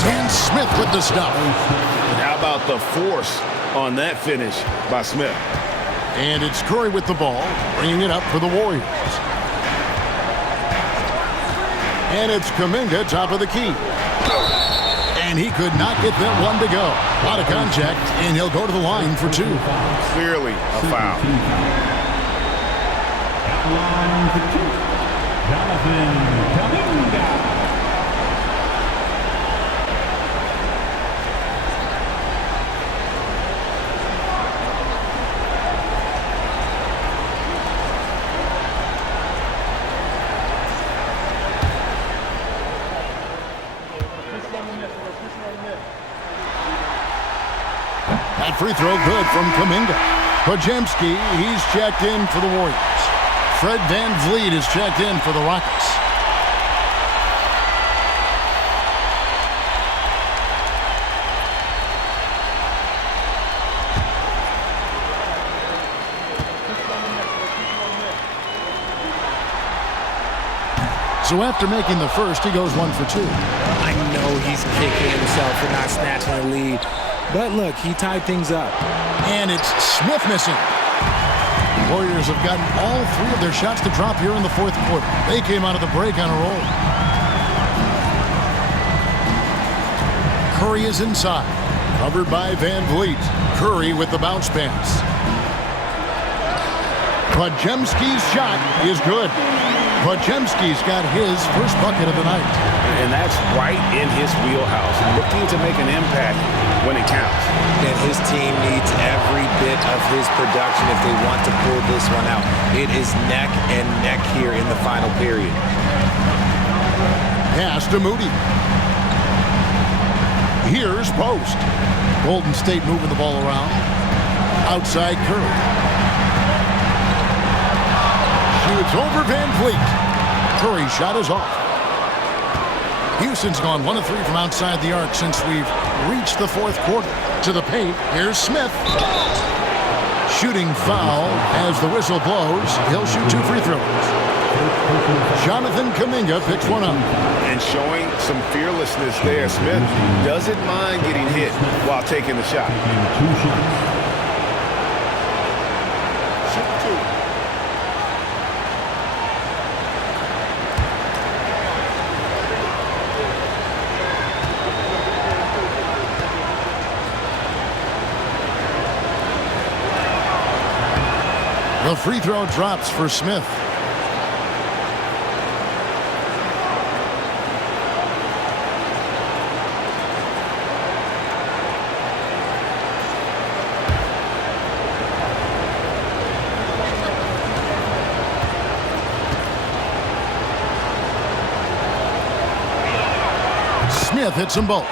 And Smith with the stop. And how about the force on that finish by Smith? And it's Curry with the ball, bringing it up for the Warriors. And it's Kuminga, top of the key. And he could not get that one to go. A lot of contact, and he'll go to the line for 2. Clearly a foul. At line for 2, Jonathan Kuminga. That free throw good from Kuminga. Podziemski, he's checked in for the Warriors. Fred VanVleet is checked in for the Rockets. So after making the first, he goes 1 for 2. I know he's kicking himself for not snatching the lead. But look, he tied things up. And it's Smith missing. The Warriors have gotten all 3 of their shots to drop here in the fourth quarter. They came out of the break on a roll. Curry is inside. Covered by VanVleet. Curry with the bounce pass. Podziemski's shot is good. Podziemski's got his first bucket of the night. And that's right in his wheelhouse, looking to make an impact when it counts. And his team needs every bit of his production if they want to pull this one out. It is neck and neck here in the final period. Pass to Moody. Here's Post. Golden State moving the ball around. Outside Curry. Shoots over VanVleet. Curry's shot is off. Houston's gone 1 of 3 from outside the arc since we've reached the fourth quarter. To the paint, here's Smith. Shooting foul as the whistle blows. He'll shoot 2 free throws. Jonathan Kuminga picks one up. And showing some fearlessness there. Smith doesn't mind getting hit while taking the shot. The free throw drops for Smith. Smith hits them both.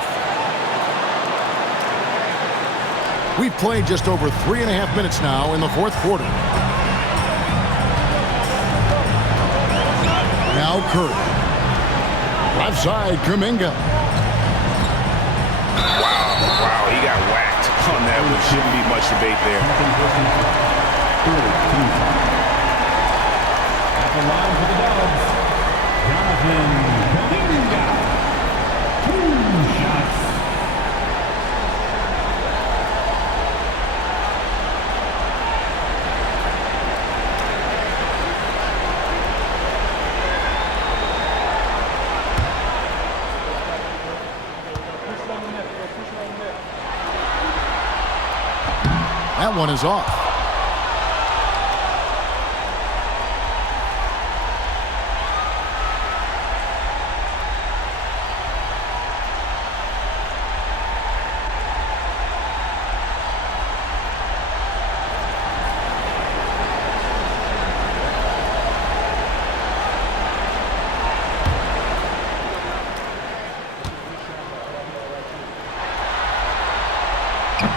We've played just over 3.5 minutes now in the fourth quarter. Now Curry. Left side, Kuminga. Wow, he got whacked on that one. Shouldn't be much debate there. At the line for the Dubs, Jonathan Kuminga. 2 shots. That one is off.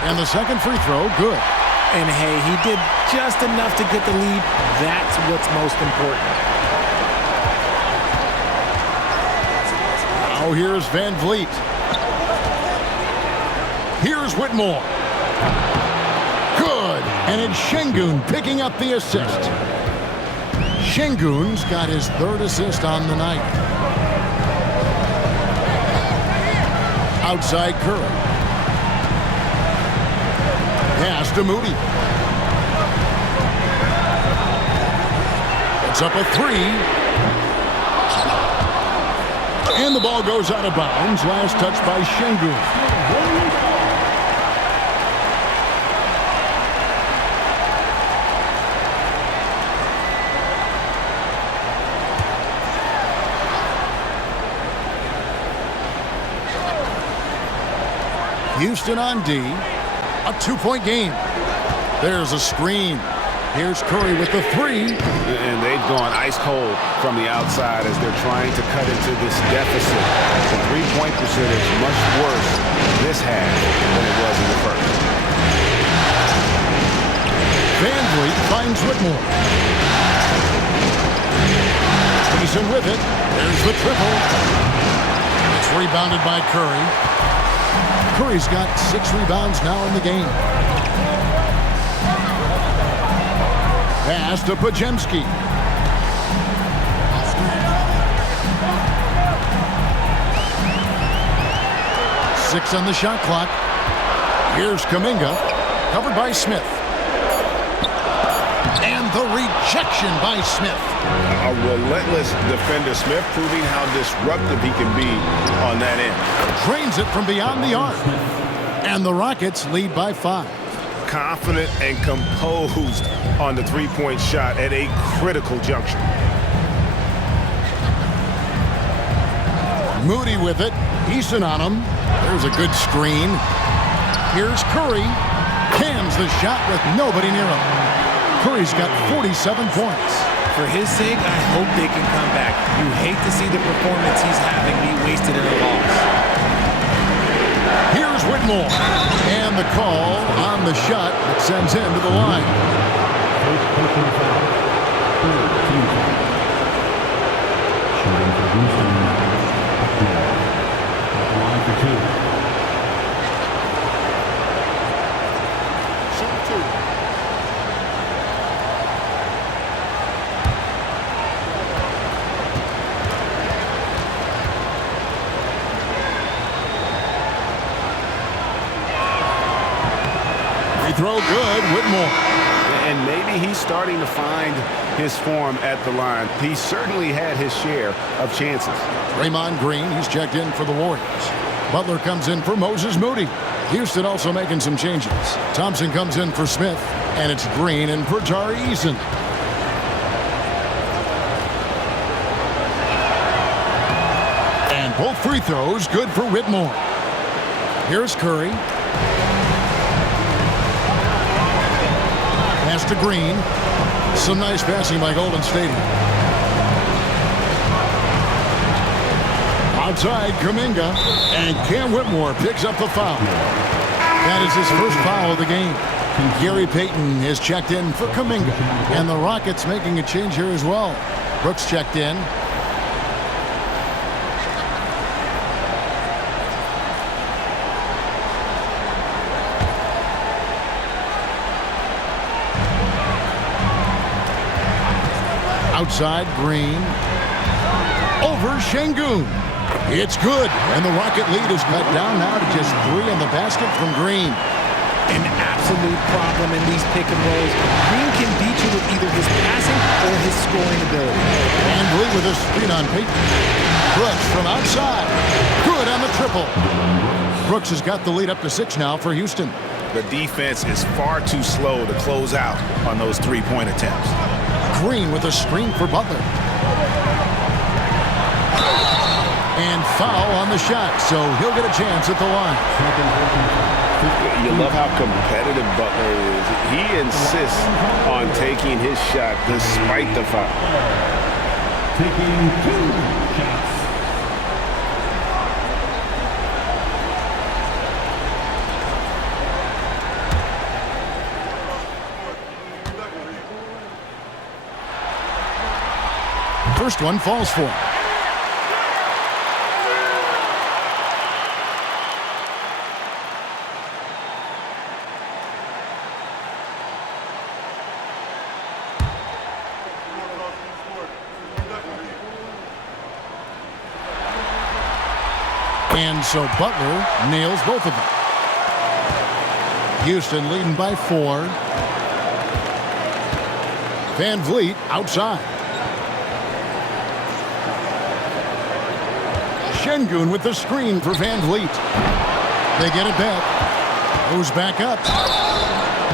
And the second free throw, good. And hey, he did just enough to get the lead. That's what's most important. Now here's VanVleet. Here's Whitmore. Good. And it's Şengün picking up the assist. Şengün's got his 3rd assist on the night. Outside Curry. Pass to Moody. It's up a 3. And the ball goes out of bounds. Last touch by Şengün. Houston on D. A 2-point game. There's a screen. Here's Curry with the 3. And they've gone ice cold from the outside as they're trying to cut into this deficit. The 3-point percentage much worse this half than it was in the first. Van Vliet finds Whitmore. Eason with it. There's the triple. It's rebounded by Curry. Curry's got 6 rebounds now in the game. Pass to Pajemski. 6 on the shot clock. Here's Kuminga, covered by Smith. And the rejection by Smith. A relentless defender. Smith proving how disruptive he can be on that end. Drains it from beyond the arc. And the Rockets lead by 5. Confident and composed on the three-point shot at a critical juncture. Moody with it. Eason on him. There's a good screen. Here's Curry. Cams the shot with nobody near him. Curry's got 47 points. For his sake, I hope they can come back. You hate to see the performance he's having be wasted in a loss. Here's Whitmore. And the call on the shot that sends him to the line. Shooting for Houston. At the line for 2. Throw good, Whitmore. And maybe he's starting to find his form at the line. He certainly had his share of chances. Draymond Green, he's checked in for the Warriors. Butler comes in for Moses Moody. Houston also making some changes. Thompson comes in for Smith, and it's Green and for Tari Eason. And both free throws good for Whitmore. Here's Curry. Pass to Green. Some nice passing by Golden State. Outside, Kuminga. And Cam Whitmore picks up the foul. That is his first foul of the game. Gary Payton is checked in for Kuminga. And the Rockets making a change here as well. Brooks checked in. Outside, Green. Over Şengün. It's good. And the Rocket lead is cut down now to just 3 in the basket from Green. An absolute problem in these pick and rolls. Green can beat you with either his passing or his scoring ability. And Blue with a screen on Payton. Brooks from outside. Good on the triple. Brooks has got the lead up to 6 now for Houston. The defense is far too slow to close out on those three-point attempts. Green with a screen for Butler. And foul on the shot, so he'll get a chance at the line. You love how competitive Butler is. He insists on taking his shot despite the foul. Taking 2 shots. First one falls for him. And so Butler nails both of them. Houston leading by 4. Van Vliet outside. Şengün with the screen for Van Vliet. They get it back. Goes back up.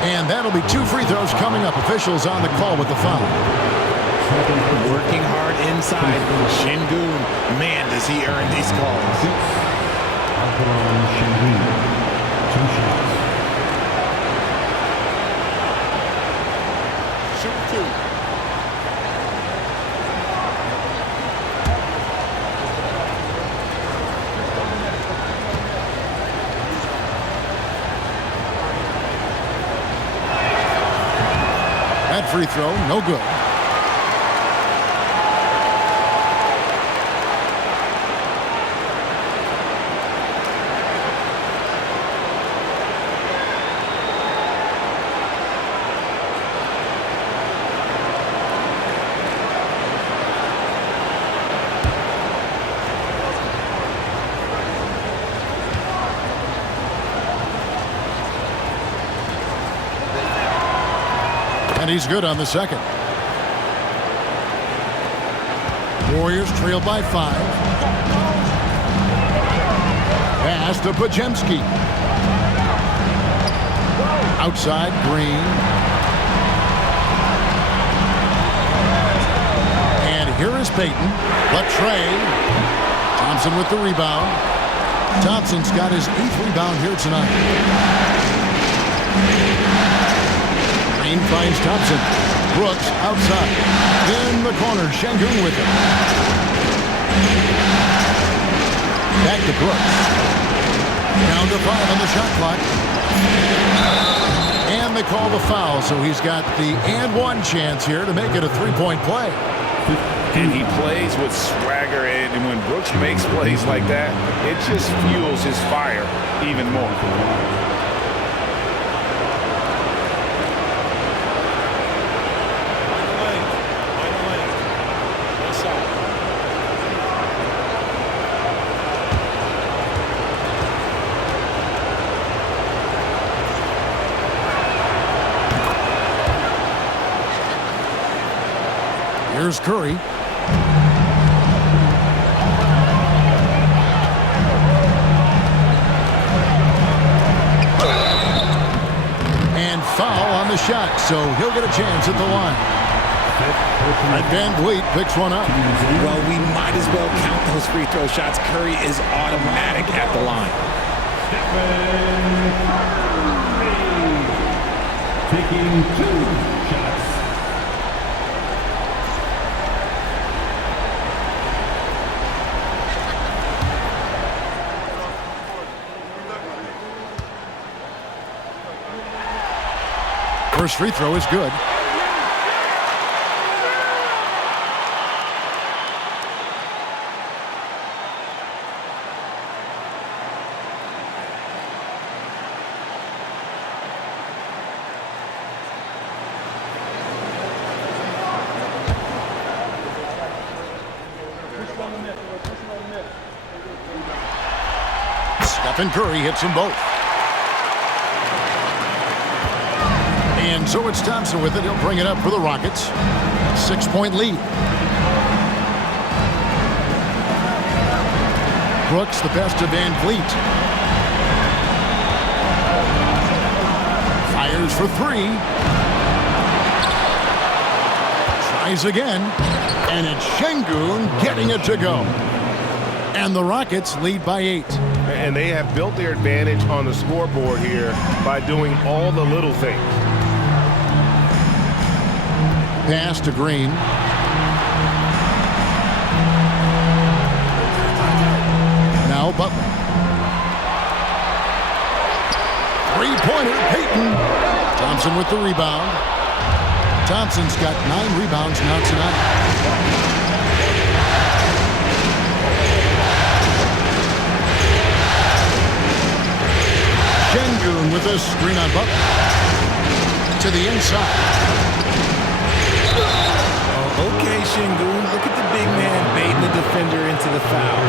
And that'll be 2 free throws coming up. Officials on the call with the foul. Working hard inside. Şengün, man, does he earn these calls. Şengün, 2 shots. Shoot 2. free throw, no good. And he's good on the second. Warriors trail by 5. Pass to Pajemski. Outside, Green. And here is Payton. Latre. Thompson with the rebound. Thompson's got his 8th rebound here tonight. Green finds Thompson. Brooks outside. In the corner, Şengün with it. Back to Brooks. Down to 5 on the shot clock. And they call the foul, so he's got the and one chance here to make it a 3-point play. And he plays with swagger, and when Brooks makes plays like that, it just fuels his fire even more. Here's Curry. And foul on the shot, so he'll get a chance at the line. And Van Vliet picks one up. Well, we might as well count those free throw shots. Curry is automatic at the line. Taking 2 shots. First free throw is good. Steph and Curry hits them both. And so it's Thompson with it. He'll bring it up for the Rockets. 6-point lead. Brooks, the best to Van Vliet. Fires for 3. Tries again. And it's Şengün getting it to go. And the Rockets lead by 8. And they have built their advantage on the scoreboard here by doing all the little things. Pass to Green. Now Butler. 3-pointer, Payton. Thompson with the rebound. Thompson's got 9 rebounds now tonight. Şengün with a screen on Butler. To the inside. Okay, Şengün, look at the big man baiting the defender into the foul.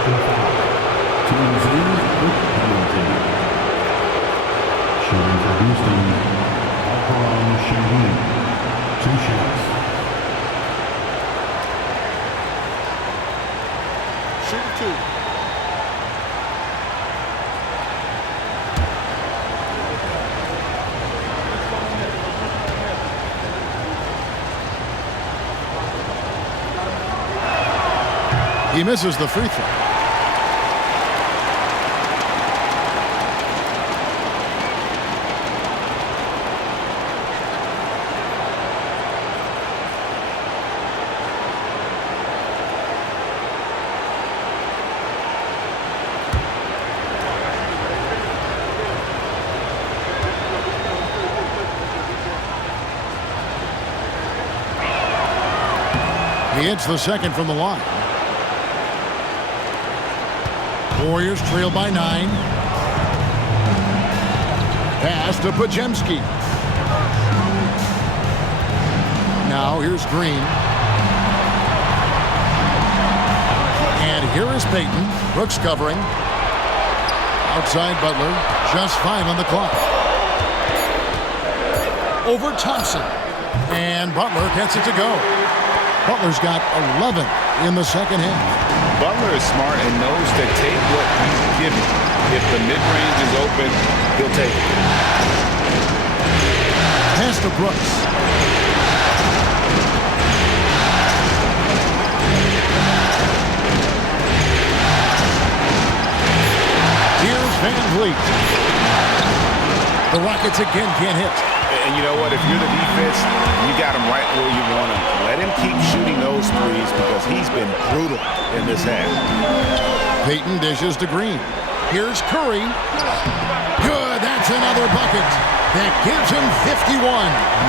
Shooting for Houston, Alperon Şengün, 2 shots. Shoot 2. He misses the free throw. He hits the second from the line. Warriors trail by 9. Pass to Pajemski. Now here's Green. And here is Payton. Brooks covering. Outside Butler. Just 5 on the clock. Over Thompson. And Butler gets it to go. Butler's got 11 in the second half. Butler is smart and knows to take what he's given. If the mid-range is open, he'll take it. Pass to Brooks. Here's Van Vliet. The Rockets again can't hit. And you know what? If you're the defense, you got him right where you want him. Let him keep shooting those threes because he's been brutal in this half. Payton dishes to Green. Here's Curry. Good. That's another bucket. That gives him 51.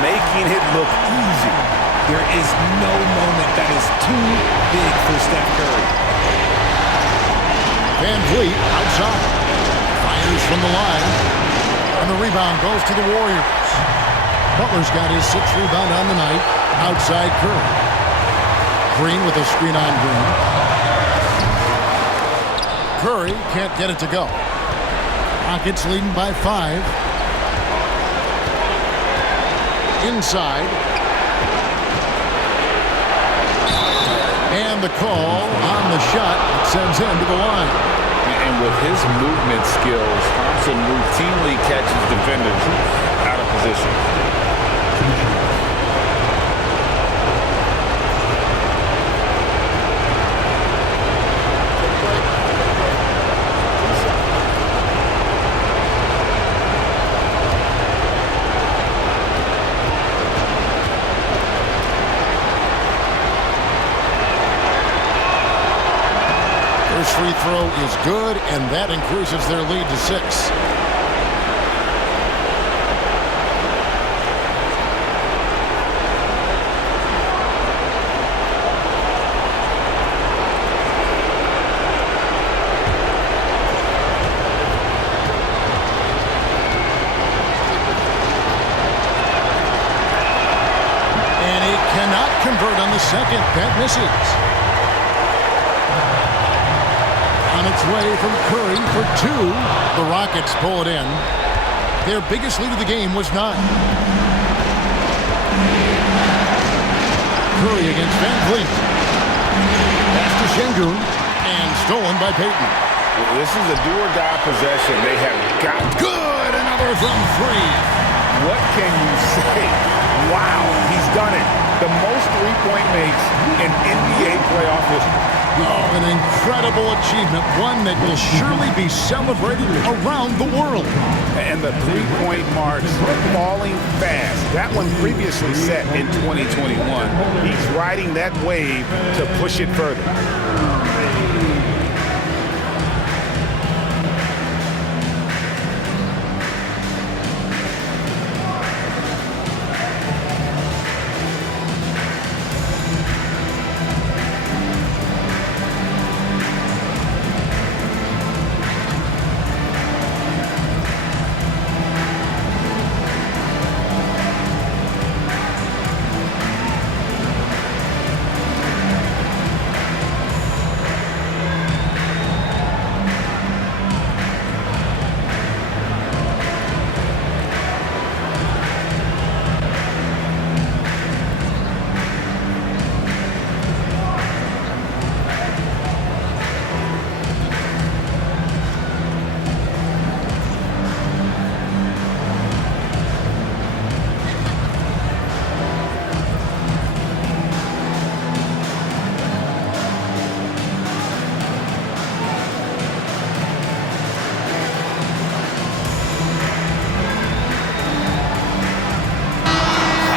Making it look easy. There is no moment that is too big for Steph Curry. Van Vliet outside. Fires from the line. And the rebound goes to the Warriors. Butler's got his 6th rebound on the night. Outside Curry. Green with a screen on Green. Curry can't get it to go. Rockets leading by 5. Inside. And the call on the shot sends him to the line. And with his movement skills, Thompson routinely catches defenders out of position. First free throw is good, and that increases their lead to 6. And he cannot convert on the second. That misses. On its way from Curry for 2. The Rockets pull it in. Their biggest lead of the game was 9. Curry against Van Vliet. Pass to Şengün and stolen by Payton. Well, this is a do-or-die possession. They have got good. Another from 3. What can you say? Wow, he's done it. The most three-point makes in NBA playoff history. Oh, an incredible achievement, one that will surely be celebrated around the world. And the three-point marks falling fast. That one previously set in 2021. He's riding that wave to push it further.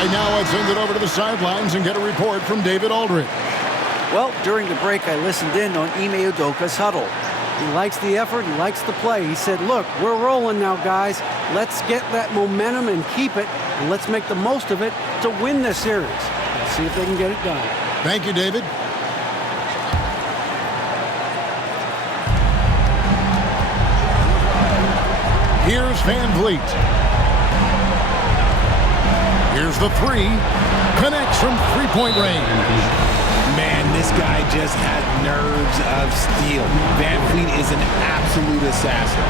Now let's send it over to the sidelines and get a report from David Aldridge. Well, during the break, I listened in on Ime Udoka's huddle. He likes the effort. He likes the play. He said, look, we're rolling now, guys. Let's get that momentum and keep it, and let's make the most of it to win this series. Let's see if they can get it done. Thank you, David. Here's Van Vliet. Here's the three. Connects from three-point range. Man, this guy just has nerves of steel. Van Vliet is an absolute assassin.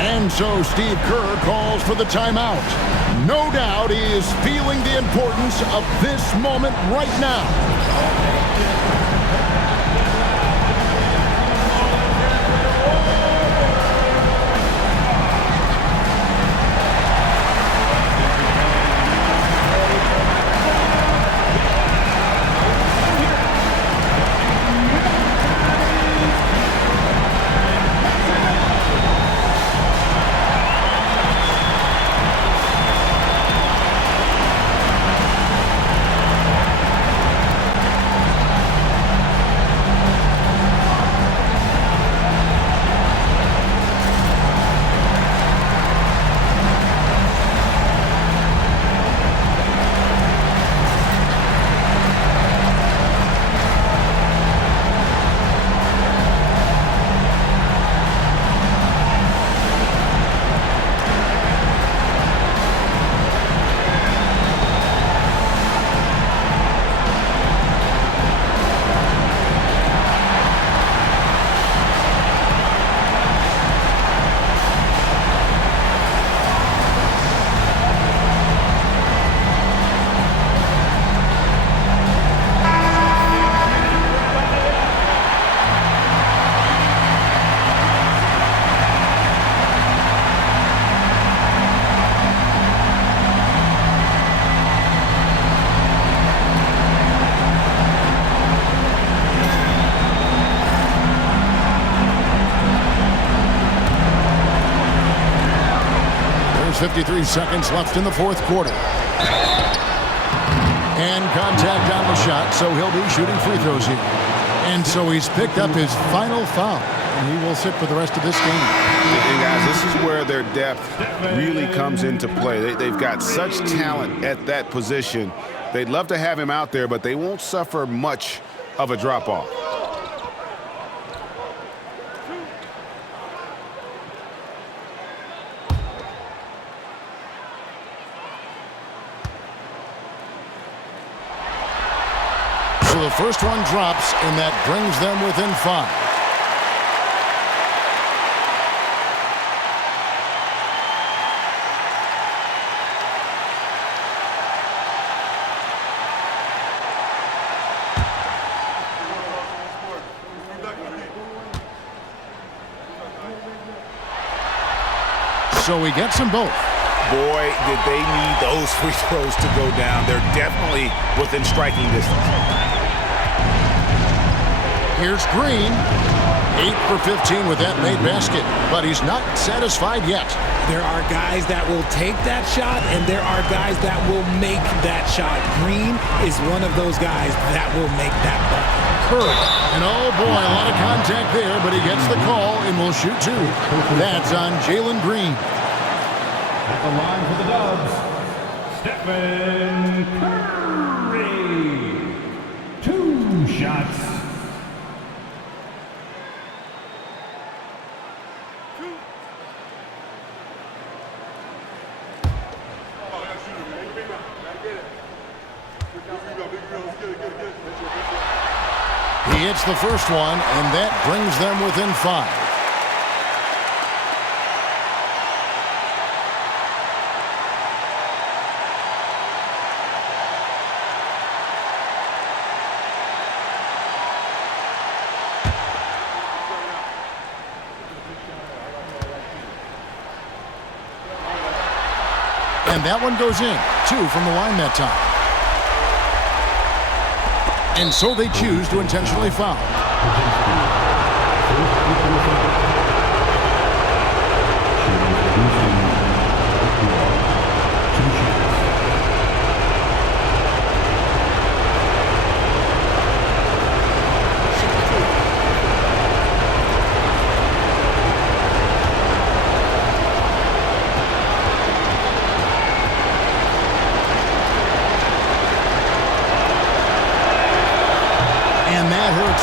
And so Steve Kerr calls for the timeout. No doubt he is feeling the importance of this moment right now. There's 53 seconds left in the fourth quarter. And contact on the shot, so he'll be shooting free throws here. And so he's picked up his final foul, and he will sit for the rest of this game. And guys, this is where their depth really comes into play. They've got such talent at that position. They'd love to have him out there, but they won't suffer much of a drop-off. So the first one drops, and that brings them within 5. So he gets them both. Boy, did they need those free throws to go down. They're definitely within striking distance. Here's Green. 8 for 15 with that made basket, but he's not satisfied yet. There are guys that will take that shot, and there are guys that will make that shot. Green is one of those guys that will make that bucket. And oh boy, a lot of contact there, but he gets the call and will shoot 2. That's on Jalen Green. At the line for the Dubs, Stephen Curry. 2 shots. He hits the first one, and that brings them within 5. And that one goes in. 2 from the line that time. And so they choose to intentionally foul.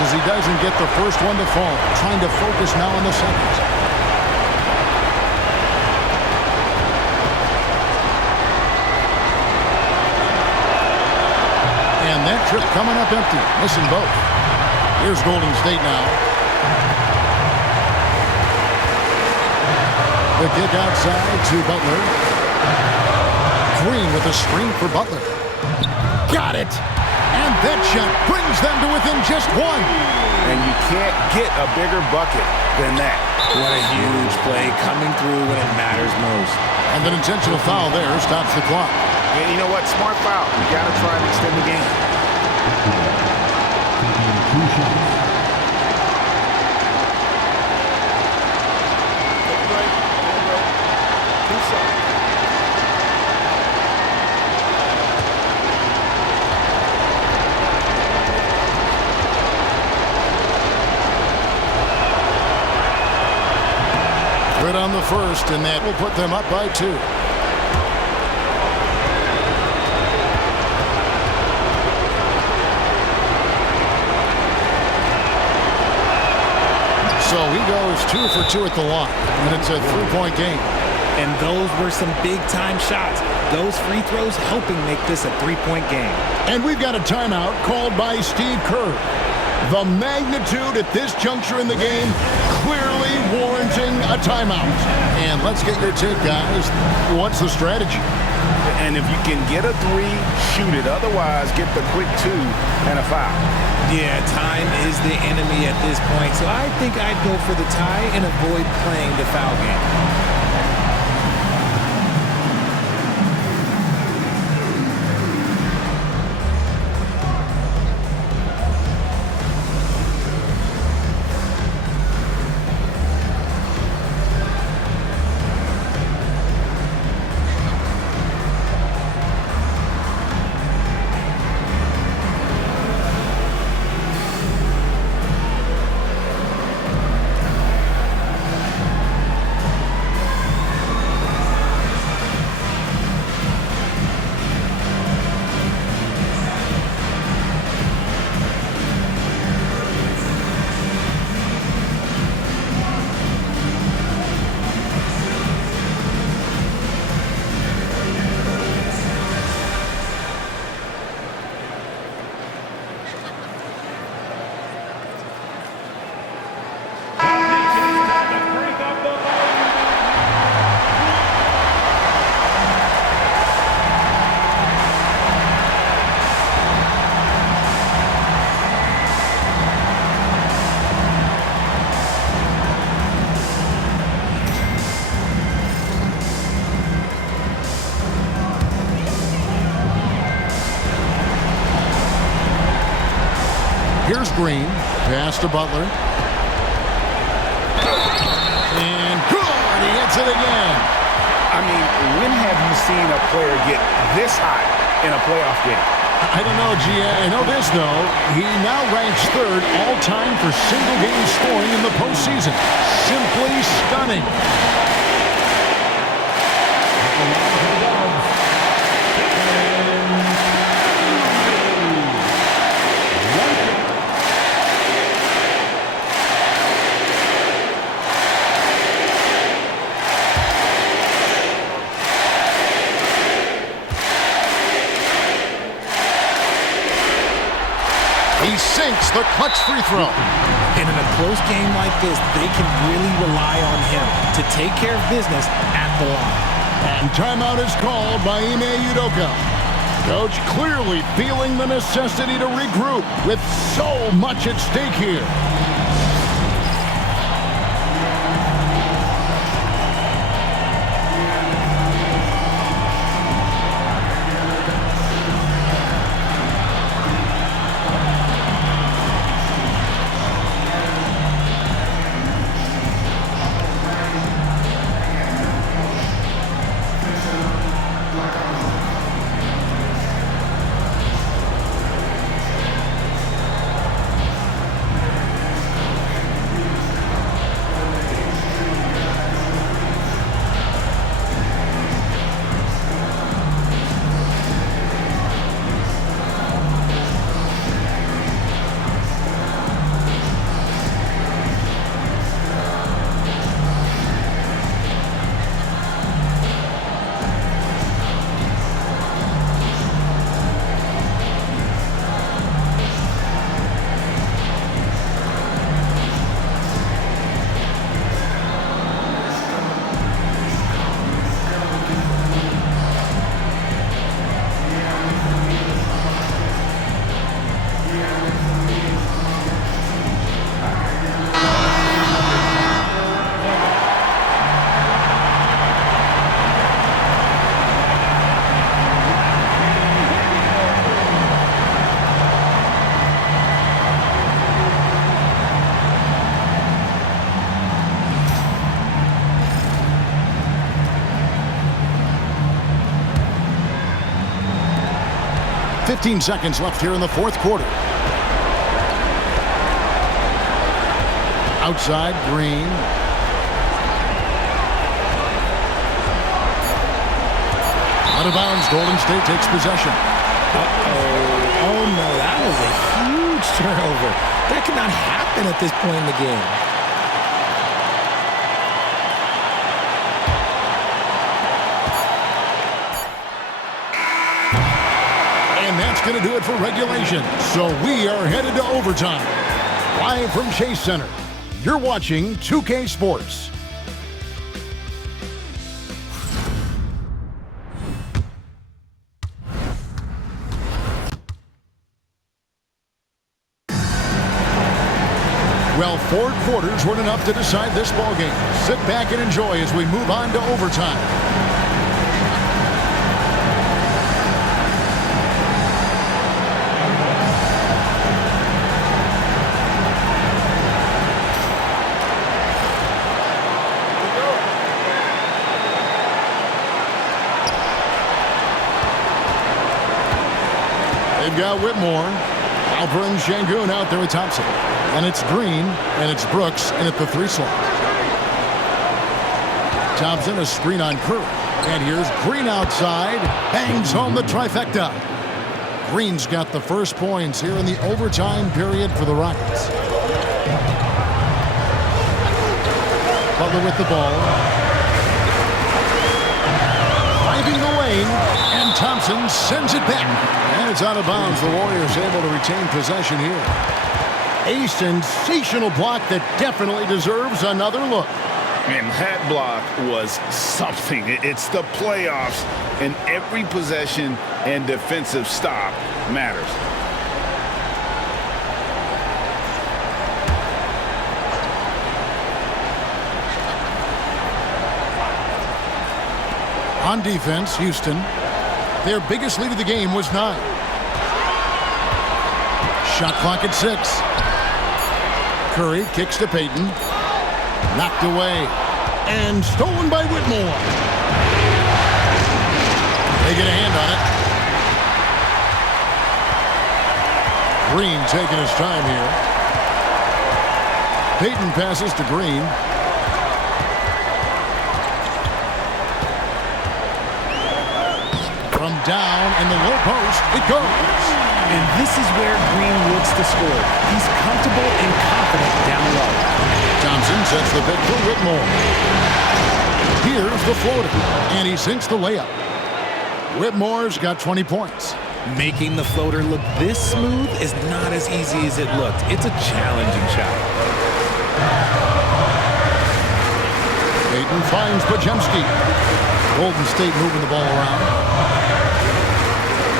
as he doesn't get the first one to fall. Trying to focus now on the second. And that trip coming up empty. Missing both. Here's Golden State now. The kick outside to Butler. Green with a screen for Butler. Got it! And that shot brings them to within just one. And you can't get a bigger bucket than that. What a huge play coming through when it matters most. And an intentional foul there stops the clock. And you know what? Smart foul. You got to try and extend the game. Good on the first, and that will put them up by 2. So he goes 2 for 2 at the line, and it's a 3-point game. And those were some big-time shots. Those free throws helping make this a 3-point game. And we've got a timeout called by Steve Kerr. The magnitude at this juncture in the game clearly warranting a timeout. And let's get your take, guys. What's the strategy? And if you can get a 3, shoot it. Otherwise, get the quick 2 and a foul. Yeah, time is the enemy at this point. So I think I'd go for the tie and avoid playing the foul game. Here's Green. Pass to Butler. And good! He hits it again. I mean, when have you seen a player get this high in a playoff game? I don't know, G. I know this, though. He now ranks 3rd all-time for single-game scoring in the postseason. Simply stunning. He sinks the clutch free throw. And in a close game like this, they can really rely on him to take care of business at the line. And timeout is called by Ime Udoka. Coach clearly feeling the necessity to regroup with so much at stake here. 15 seconds left here in the fourth quarter. Outside, Green. Out of bounds, Golden State takes possession. Oh no, that was a huge turnover. That cannot happen at this point in the game. And that's going to do it for regulation. So we are headed to overtime. Live from Chase Center, you're watching 2K Sports. Well, 4 quarters weren't enough to decide this ballgame. Sit back and enjoy as we move on to overtime. They've got Whitmore. Alper and Şengün out there with Thompson. And it's Green, and it's Brooks in at the 3 slot. Thompson, a screen on Curry. And here's Green outside. Bangs home the trifecta. Green's got the first points here in the overtime period for the Rockets. Butler with the ball. Finding the lane, and Thompson sends it back. And it's out of bounds. The Warriors able to retain possession here. A sensational block that definitely deserves another look. And that block was something. It's the playoffs, and every possession and defensive stop matters. On defense, Houston, their biggest lead of the game was 9. Shot clock at 6. Curry kicks to Payton. Knocked away. And stolen by Whitmore. They get a hand on it. Green taking his time here. Payton passes to Green. From down in the low post, it goes. And this is where Green looks to score. He's comfortable and confident down low. Thompson sets the pick for Whitmore. Here's the floater, and he sinks the layup. Whitmore's got 20 points. Making the floater look this smooth is not as easy as it looked. It's a challenging shot. Payton finds Podziemski. Golden State moving the ball around.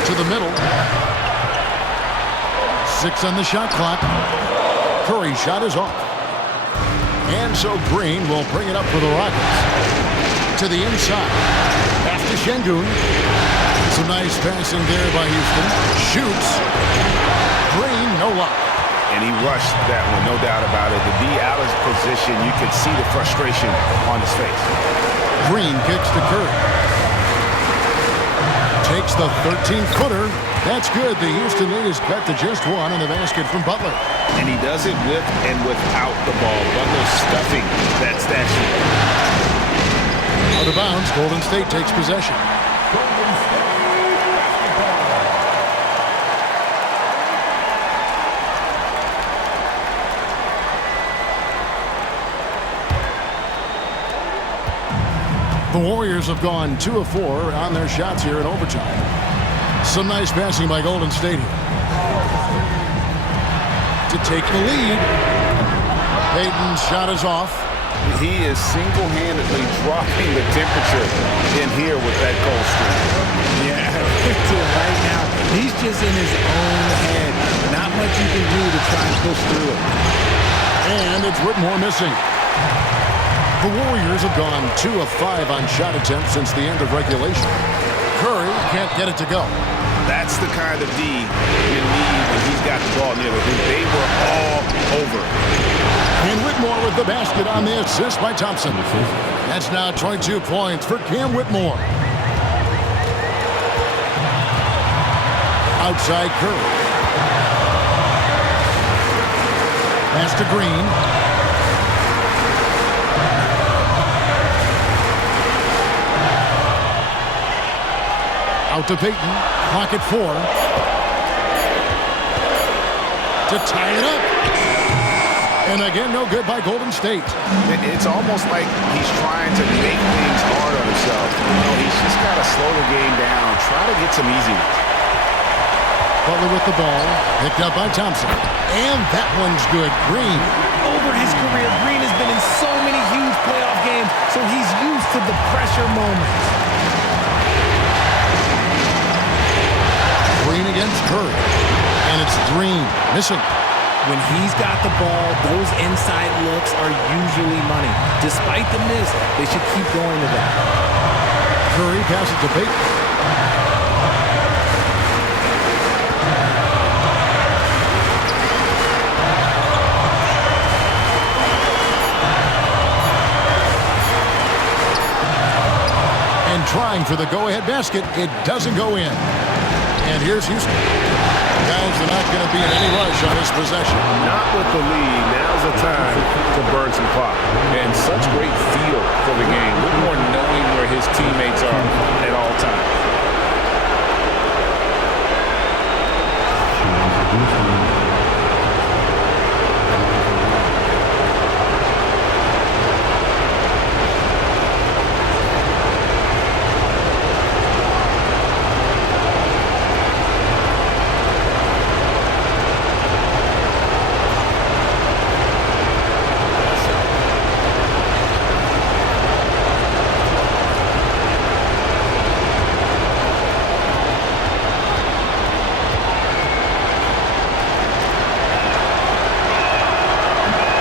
To the middle. 6 on the shot clock. Curry's shot is off. And so Green will bring it up for the Rockets. To the inside. Pass to Şengün. Some nice passing there by Houston. Shoots. Green, no luck. And he rushed that one, no doubt about it. The D out of position, you could see the frustration on his face. Green kicks to Curry. Takes the 13-footer. That's good. The Houston lead is cut to just 1 on the basket from Butler. And he does it with and without the ball. Butler stuffing that stat sheet. Out of bounds, Golden State takes possession. The Warriors have gone 2 of 4 on their shots here in overtime. Some nice passing by Golden State here. To take the lead. Payton's shot is off. He is single-handedly dropping the temperature in here with that cold streak. Yeah, right now, he's just in his own head. Not much you can do to try and push through it. And it's Whitmore missing. The Warriors have gone 2 of 5 on shot attempts since the end of regulation. Curry can't get it to go. That's the kind of D you need when he's got the ball near the hoop. They were all over. And Whitmore with the basket on the assist by Thompson. That's now 22 points for Cam Whitmore. outside Curry. Pass to Green. Out to Payton. Clock at 4. To tie it up. And again, no good by Golden State. It's almost like he's trying to make things hard on himself. You know, he's just got to slow the game down, try to get some easiness. Butler with the ball, picked up by Thompson. And that one's good. Green. Over his career, Green has been in so many huge playoff games, so he's used to the pressure moments. Green against Curry. And it's Green missing. When he's got the ball, those inside looks are usually money. Despite the miss, they should keep going to that. Curry passes to Payton. And trying for the go-ahead basket, it doesn't go in. And here's Houston. Guys, they're not going to be in any rush on this possession. Not with the lead. Now's the time to burn some clock. And such great feel for the game. Whitmore knowing where his teammates are at all times.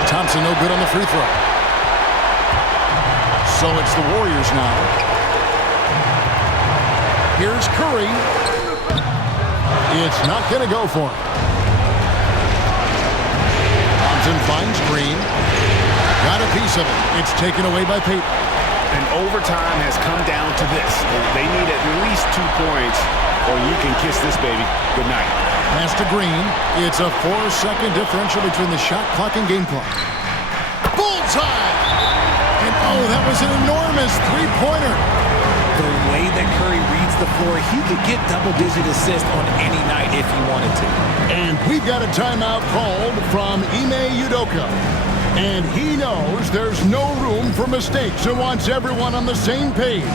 Thompson no good on the free throw. So it's the Warriors now. Here's Curry. It's not going to go for him. Thompson finds Green. Got a piece of it. It's taken away by Payton. And overtime has come down to this. They need at least 2 points or you can kiss this baby goodnight. Pass to Green. It's a 4-second differential between the shot clock and game clock. Bullseye! And oh, that was an enormous three-pointer. The way that Curry reads the floor, he could get double-digit assists on any night if he wanted to. And we've got a timeout called from Ime Udoka. And he knows there's no room for mistakes and wants everyone on the same page.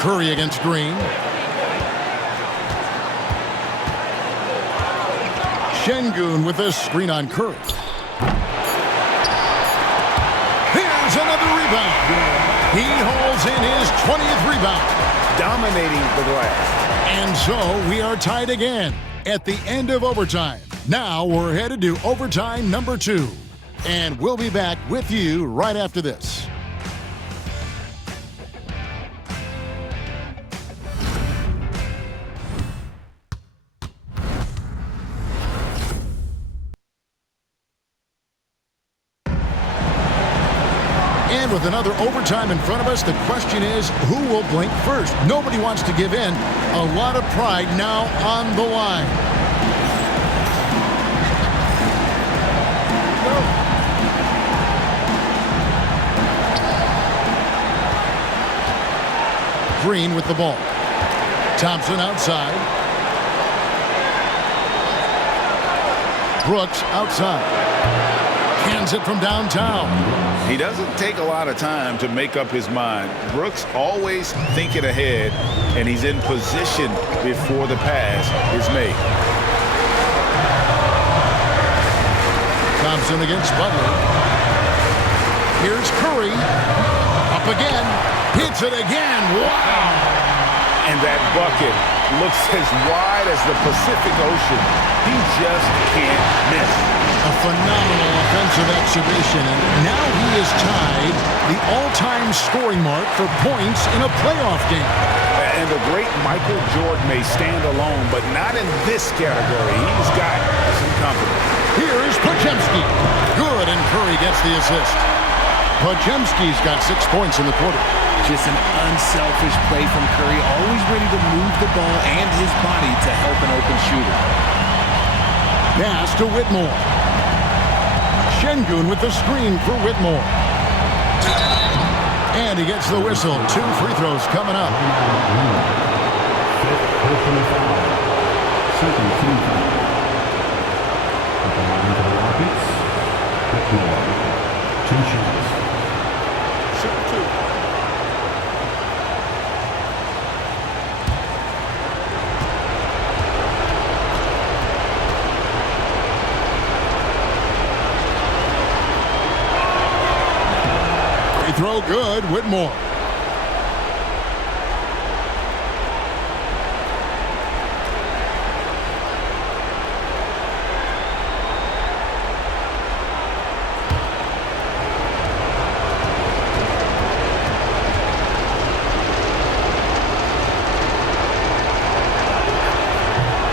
Curry against Green. Şengün with a screen on Curry. Here's another rebound. He holds in his 20th rebound. Dominating the glass. And so we are tied again at the end of overtime. Now we're headed to overtime number 2. And we'll be back with you right after this. And with another overtime in front of us, the question is, who will blink first? Nobody wants to give in. A lot of pride now on the line. Green with the ball. Thompson outside. Brooks outside. Hands it from downtown. He doesn't take a lot of time to make up his mind. Brooks always thinking ahead, and he's in position before the pass is made. Thompson against Butler. Here's Curry. Up again. Hits it again. Wow! And that bucket looks as wide as the Pacific Ocean. He just can't miss. A phenomenal offensive exhibition, and now he is tied the all-time scoring mark for points in a playoff game. And the great Michael Jordan may stand alone, but not in this category. He's got some company. Here is Podziemski. Good, and Curry gets the assist. Podziemski's got 6 points in the quarter. Just an unselfish play from Curry, always ready to move the ball and his body to help an open shooter. Pass to Whitmore. Şengün with the screen for Whitmore. And he gets the whistle. 2 free throws coming up. Personal foul. Second team foul. At the line for the Rockets, Whitmore. 2 shots. Throw good, Whitmore.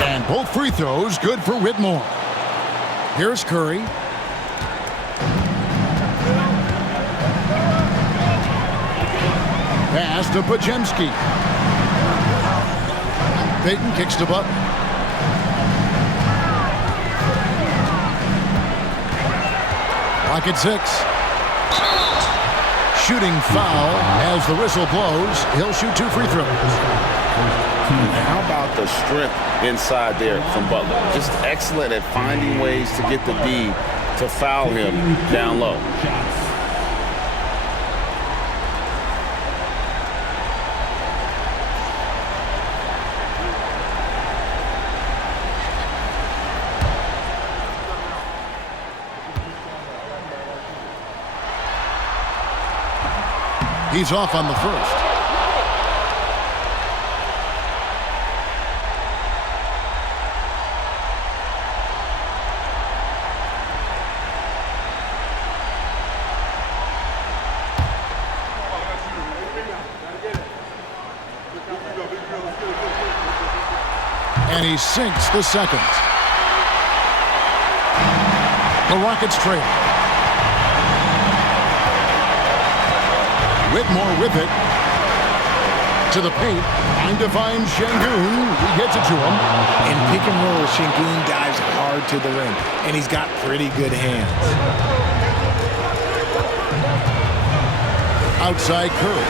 And both free throws good for Whitmore. Here's Curry. Pass to Podziemski. Payton kicks to Butler. Rocket 6. Shooting foul as the whistle blows. He'll shoot 2 free throws. How about the strength inside there from Butler? Just excellent at finding ways to get the D to foul him down low. He's off on the first. And he sinks the second. The Rockets trail. Whitmore with it. To the paint. Trying to find Şengün. He gets it to him. In pick and roll, Şengün dives hard to the rim. And he's got pretty good hands. Outside Curry.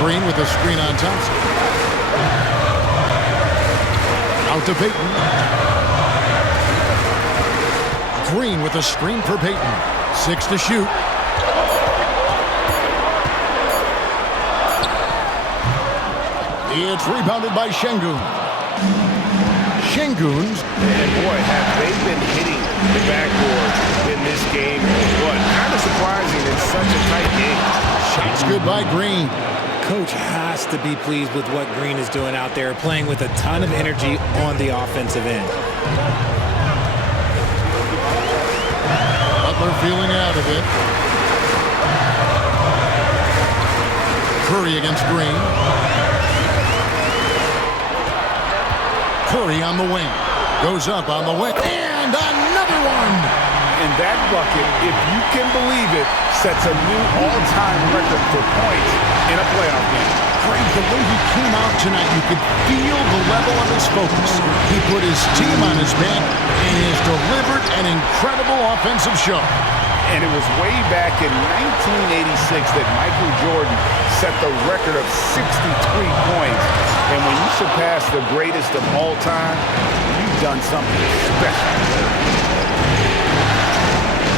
Green with a screen on Thompson. Out to Payton. Green with a screen for Payton. 6 to shoot. It's rebounded by Şengün. Şengün. And boy, have they been hitting the backboard in this game. But kind of surprising in such a tight game. Shots good by Green. Coach has to be pleased with what Green is doing out there, playing with a ton of energy on the offensive end. Butler feeling out of it. Curry against Green. Curry on the wing. Goes up on the wing. And another one! And that bucket, if you can believe it, sets a new all-time record for points in a playoff game. Greg, the way he came out tonight, you could feel the level of his focus. He put his team on his back and has delivered an incredible offensive show. And it was way back in 1986 that Michael Jordan set the record of 63 points. And when you surpass the greatest of all time, you've done something special.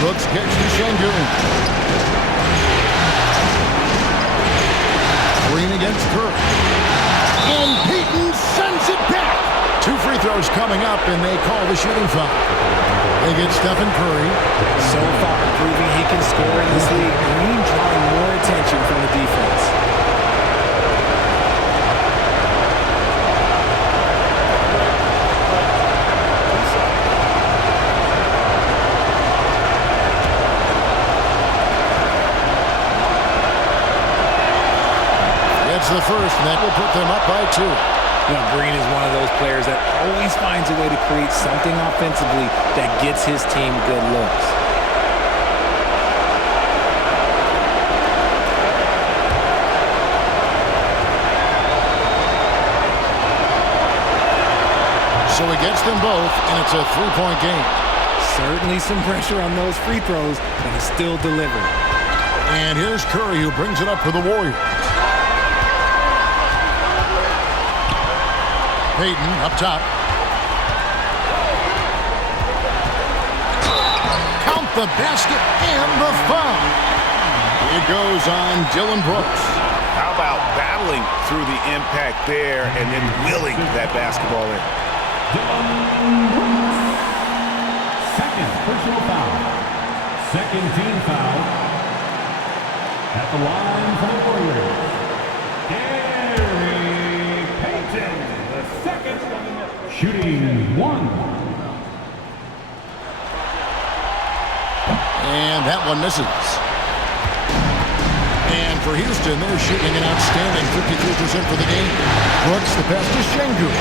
Brooks gets to Şengün. Green against Curry. And Payton sends it back. 2 free throws coming up, and they call the shooting foul. They get Steph and Curry. So far, proving he can score in this league. Green drawing more attention from the defense. The first, and that will put them up by 2. You know, Green is one of those players that always finds a way to create something offensively that gets his team good looks. So he gets them both, and it's a 3-point game. Certainly some pressure on those free throws, but he still delivered. And here's Curry, who brings it up for the Warriors. Payton up top. Count the basket and the foul. It goes on Dylan Brooks. How about battling through the impact there and then willing that basketball in? Second personal foul. Second team foul. At the line for the Warriors, Gary Payton. Second, shooting 1. And that one misses. And for Houston, they're shooting an outstanding 53% for the game. Brooks, the pass to Şengün.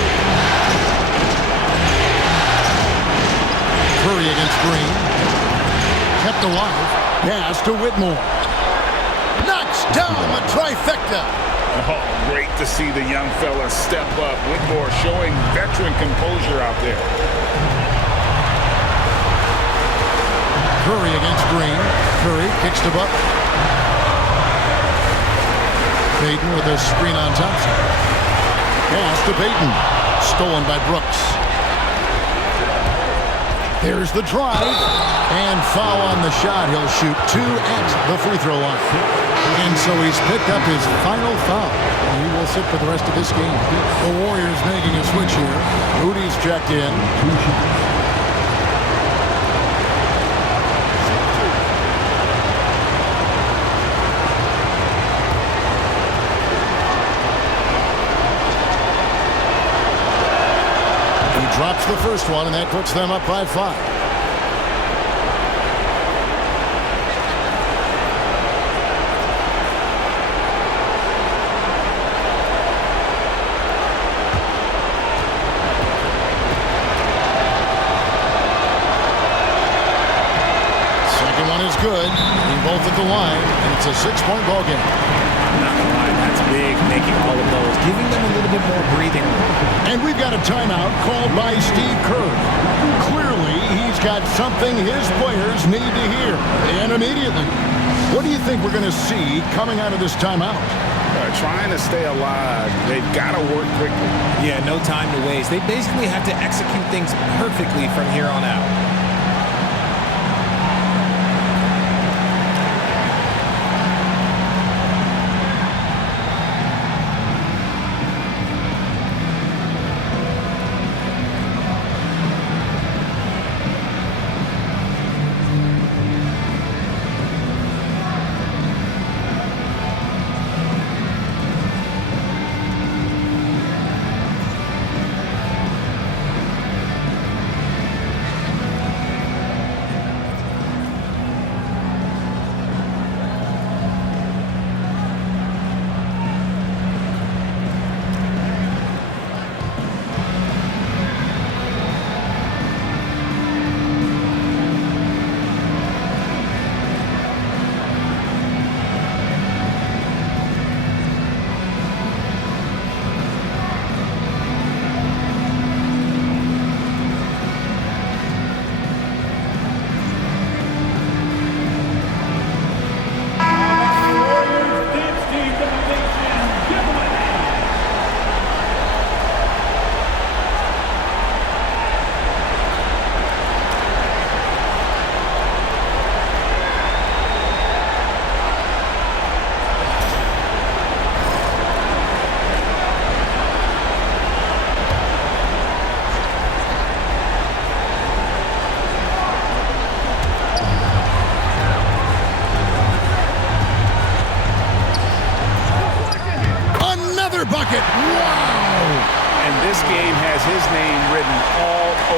Curry against Green. Kept alive. Pass to Whitmore. Knocks down the trifecta. Oh, great to see the young fella step up. Whitmore showing veteran composure out there. Curry against Green. Curry kicks to Buck. Payton with a screen on Thompson. Pass to Payton. Stolen by Brooks. There's the drive. And foul on the shot. He'll shoot 2 at the free throw line. And so he's picked up his final foul. He will sit for the rest of this game. The Warriors making a switch here. Moody's checked in. He drops the first one, and that puts them up by 5. Good, in both at the line, and it's a 6-point ball game. I'm not gonna lie, that's big, making all of those, giving them a little bit more breathing room. And we've got a timeout called by Steve Kerr. Clearly, he's got something his players need to hear, and immediately. What do you think we're going to see coming out of this timeout? Trying to stay alive. They've got to work quickly. Yeah, no time to waste. They basically have to execute things perfectly from here on out.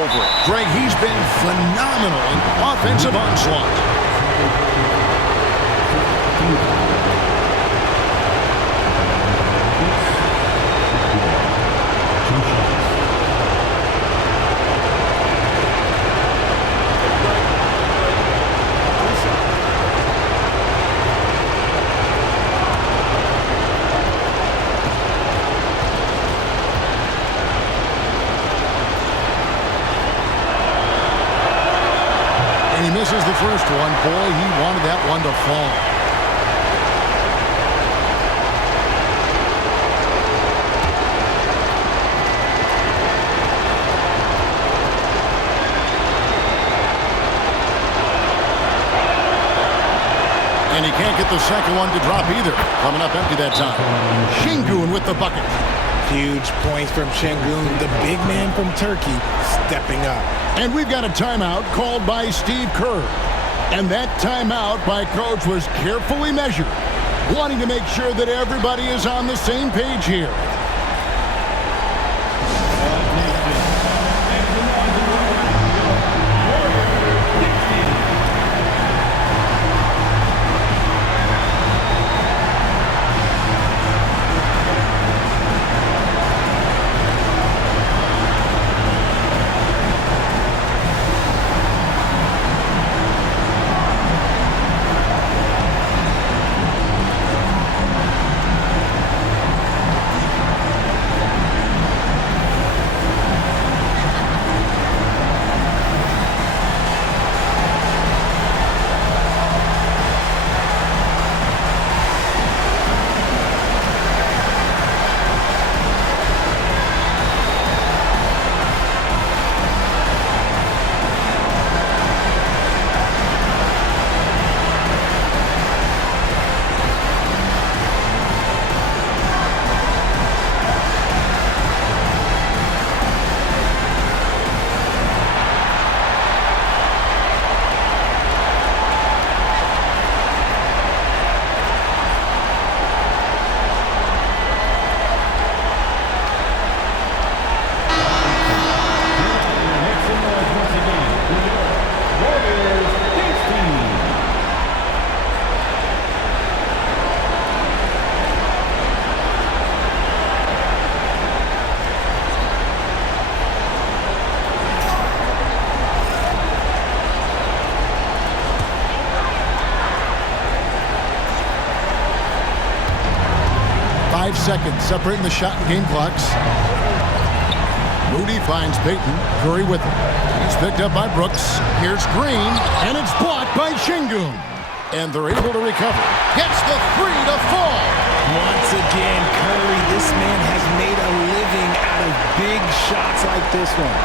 over it. Greg, he's been phenomenal in offensive onslaught. He misses the first one. Boy, he wanted that one to fall. And he can't get the second one to drop either. Coming up empty that time. Şengün with the bucket. Huge points from Şengün, the big man from Turkey, stepping up. And we've got a timeout called by Steve Kerr. And that timeout by Coach was carefully measured, wanting to make sure that everybody is on the same page here. Seconds separating the shot and game clocks. Moody finds Payton. Curry with him. He's picked up by Brooks. Here's Green, and it's blocked by Şengün. And they're able to recover. Gets the three to fall. Once again, Curry, this man has made a living out of big shots like this one.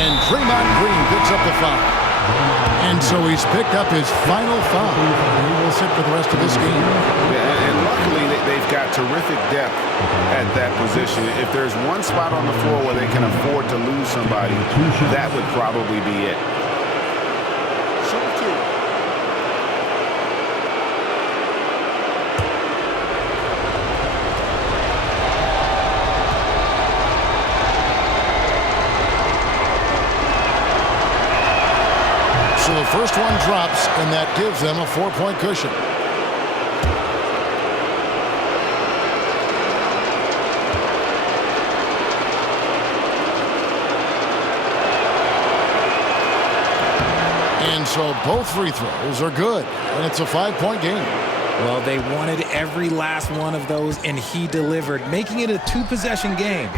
And Draymond Green picks up the foul. And so he's picked up his final foul. He will sit for the rest of this game. Yeah, and luckily they've got terrific depth at that position. If there's one spot on the floor where they can afford to lose somebody, that would probably be it. So the first one drops, and that gives them a 4-point cushion. And so both free throws are good, and it's a 5-point game. Well, they wanted every last one of those, and he delivered, making it a 2-possession game.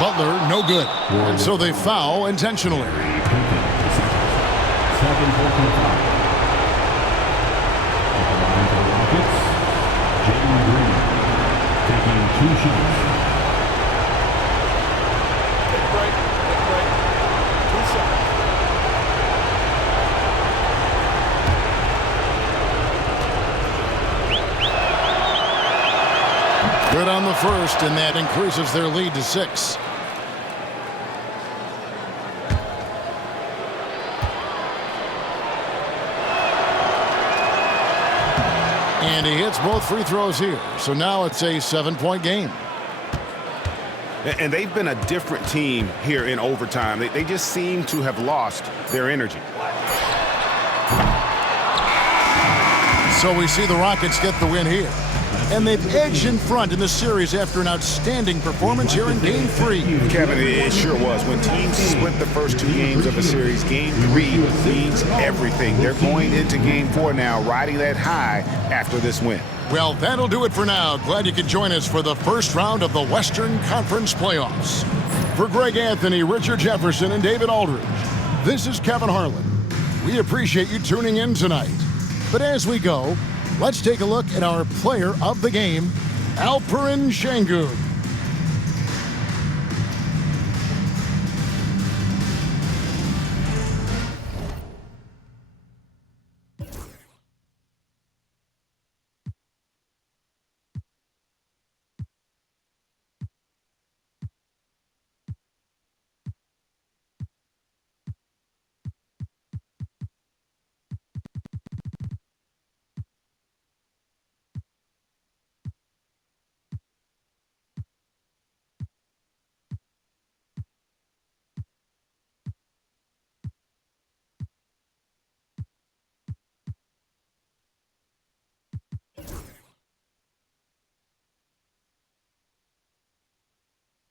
Butler, no good. And so they foul intentionally. Jalen Green taking 2 shots. Take a break. 2 shots. Good on the first, and that increases their lead to 6. And he hits both free throws here. So now it's a 7-point game. And they've been a different team here in overtime. They just seem to have lost their energy. So we see the Rockets get the win here. And they've edged in front in the series after an outstanding performance here in Game 3. Kevin, it sure was. When teams split the first 2 games of a series, Game 3 means everything. They're going into Game 4 now, riding that high after this win. Well, that'll do it for now. Glad you could join us for the first round of the Western Conference Playoffs. For Greg Anthony, Richard Jefferson, and David Aldridge, this is Kevin Harlan. We appreciate you tuning in tonight. But as we go, let's take a look at our player of the game, Alperen Şengün.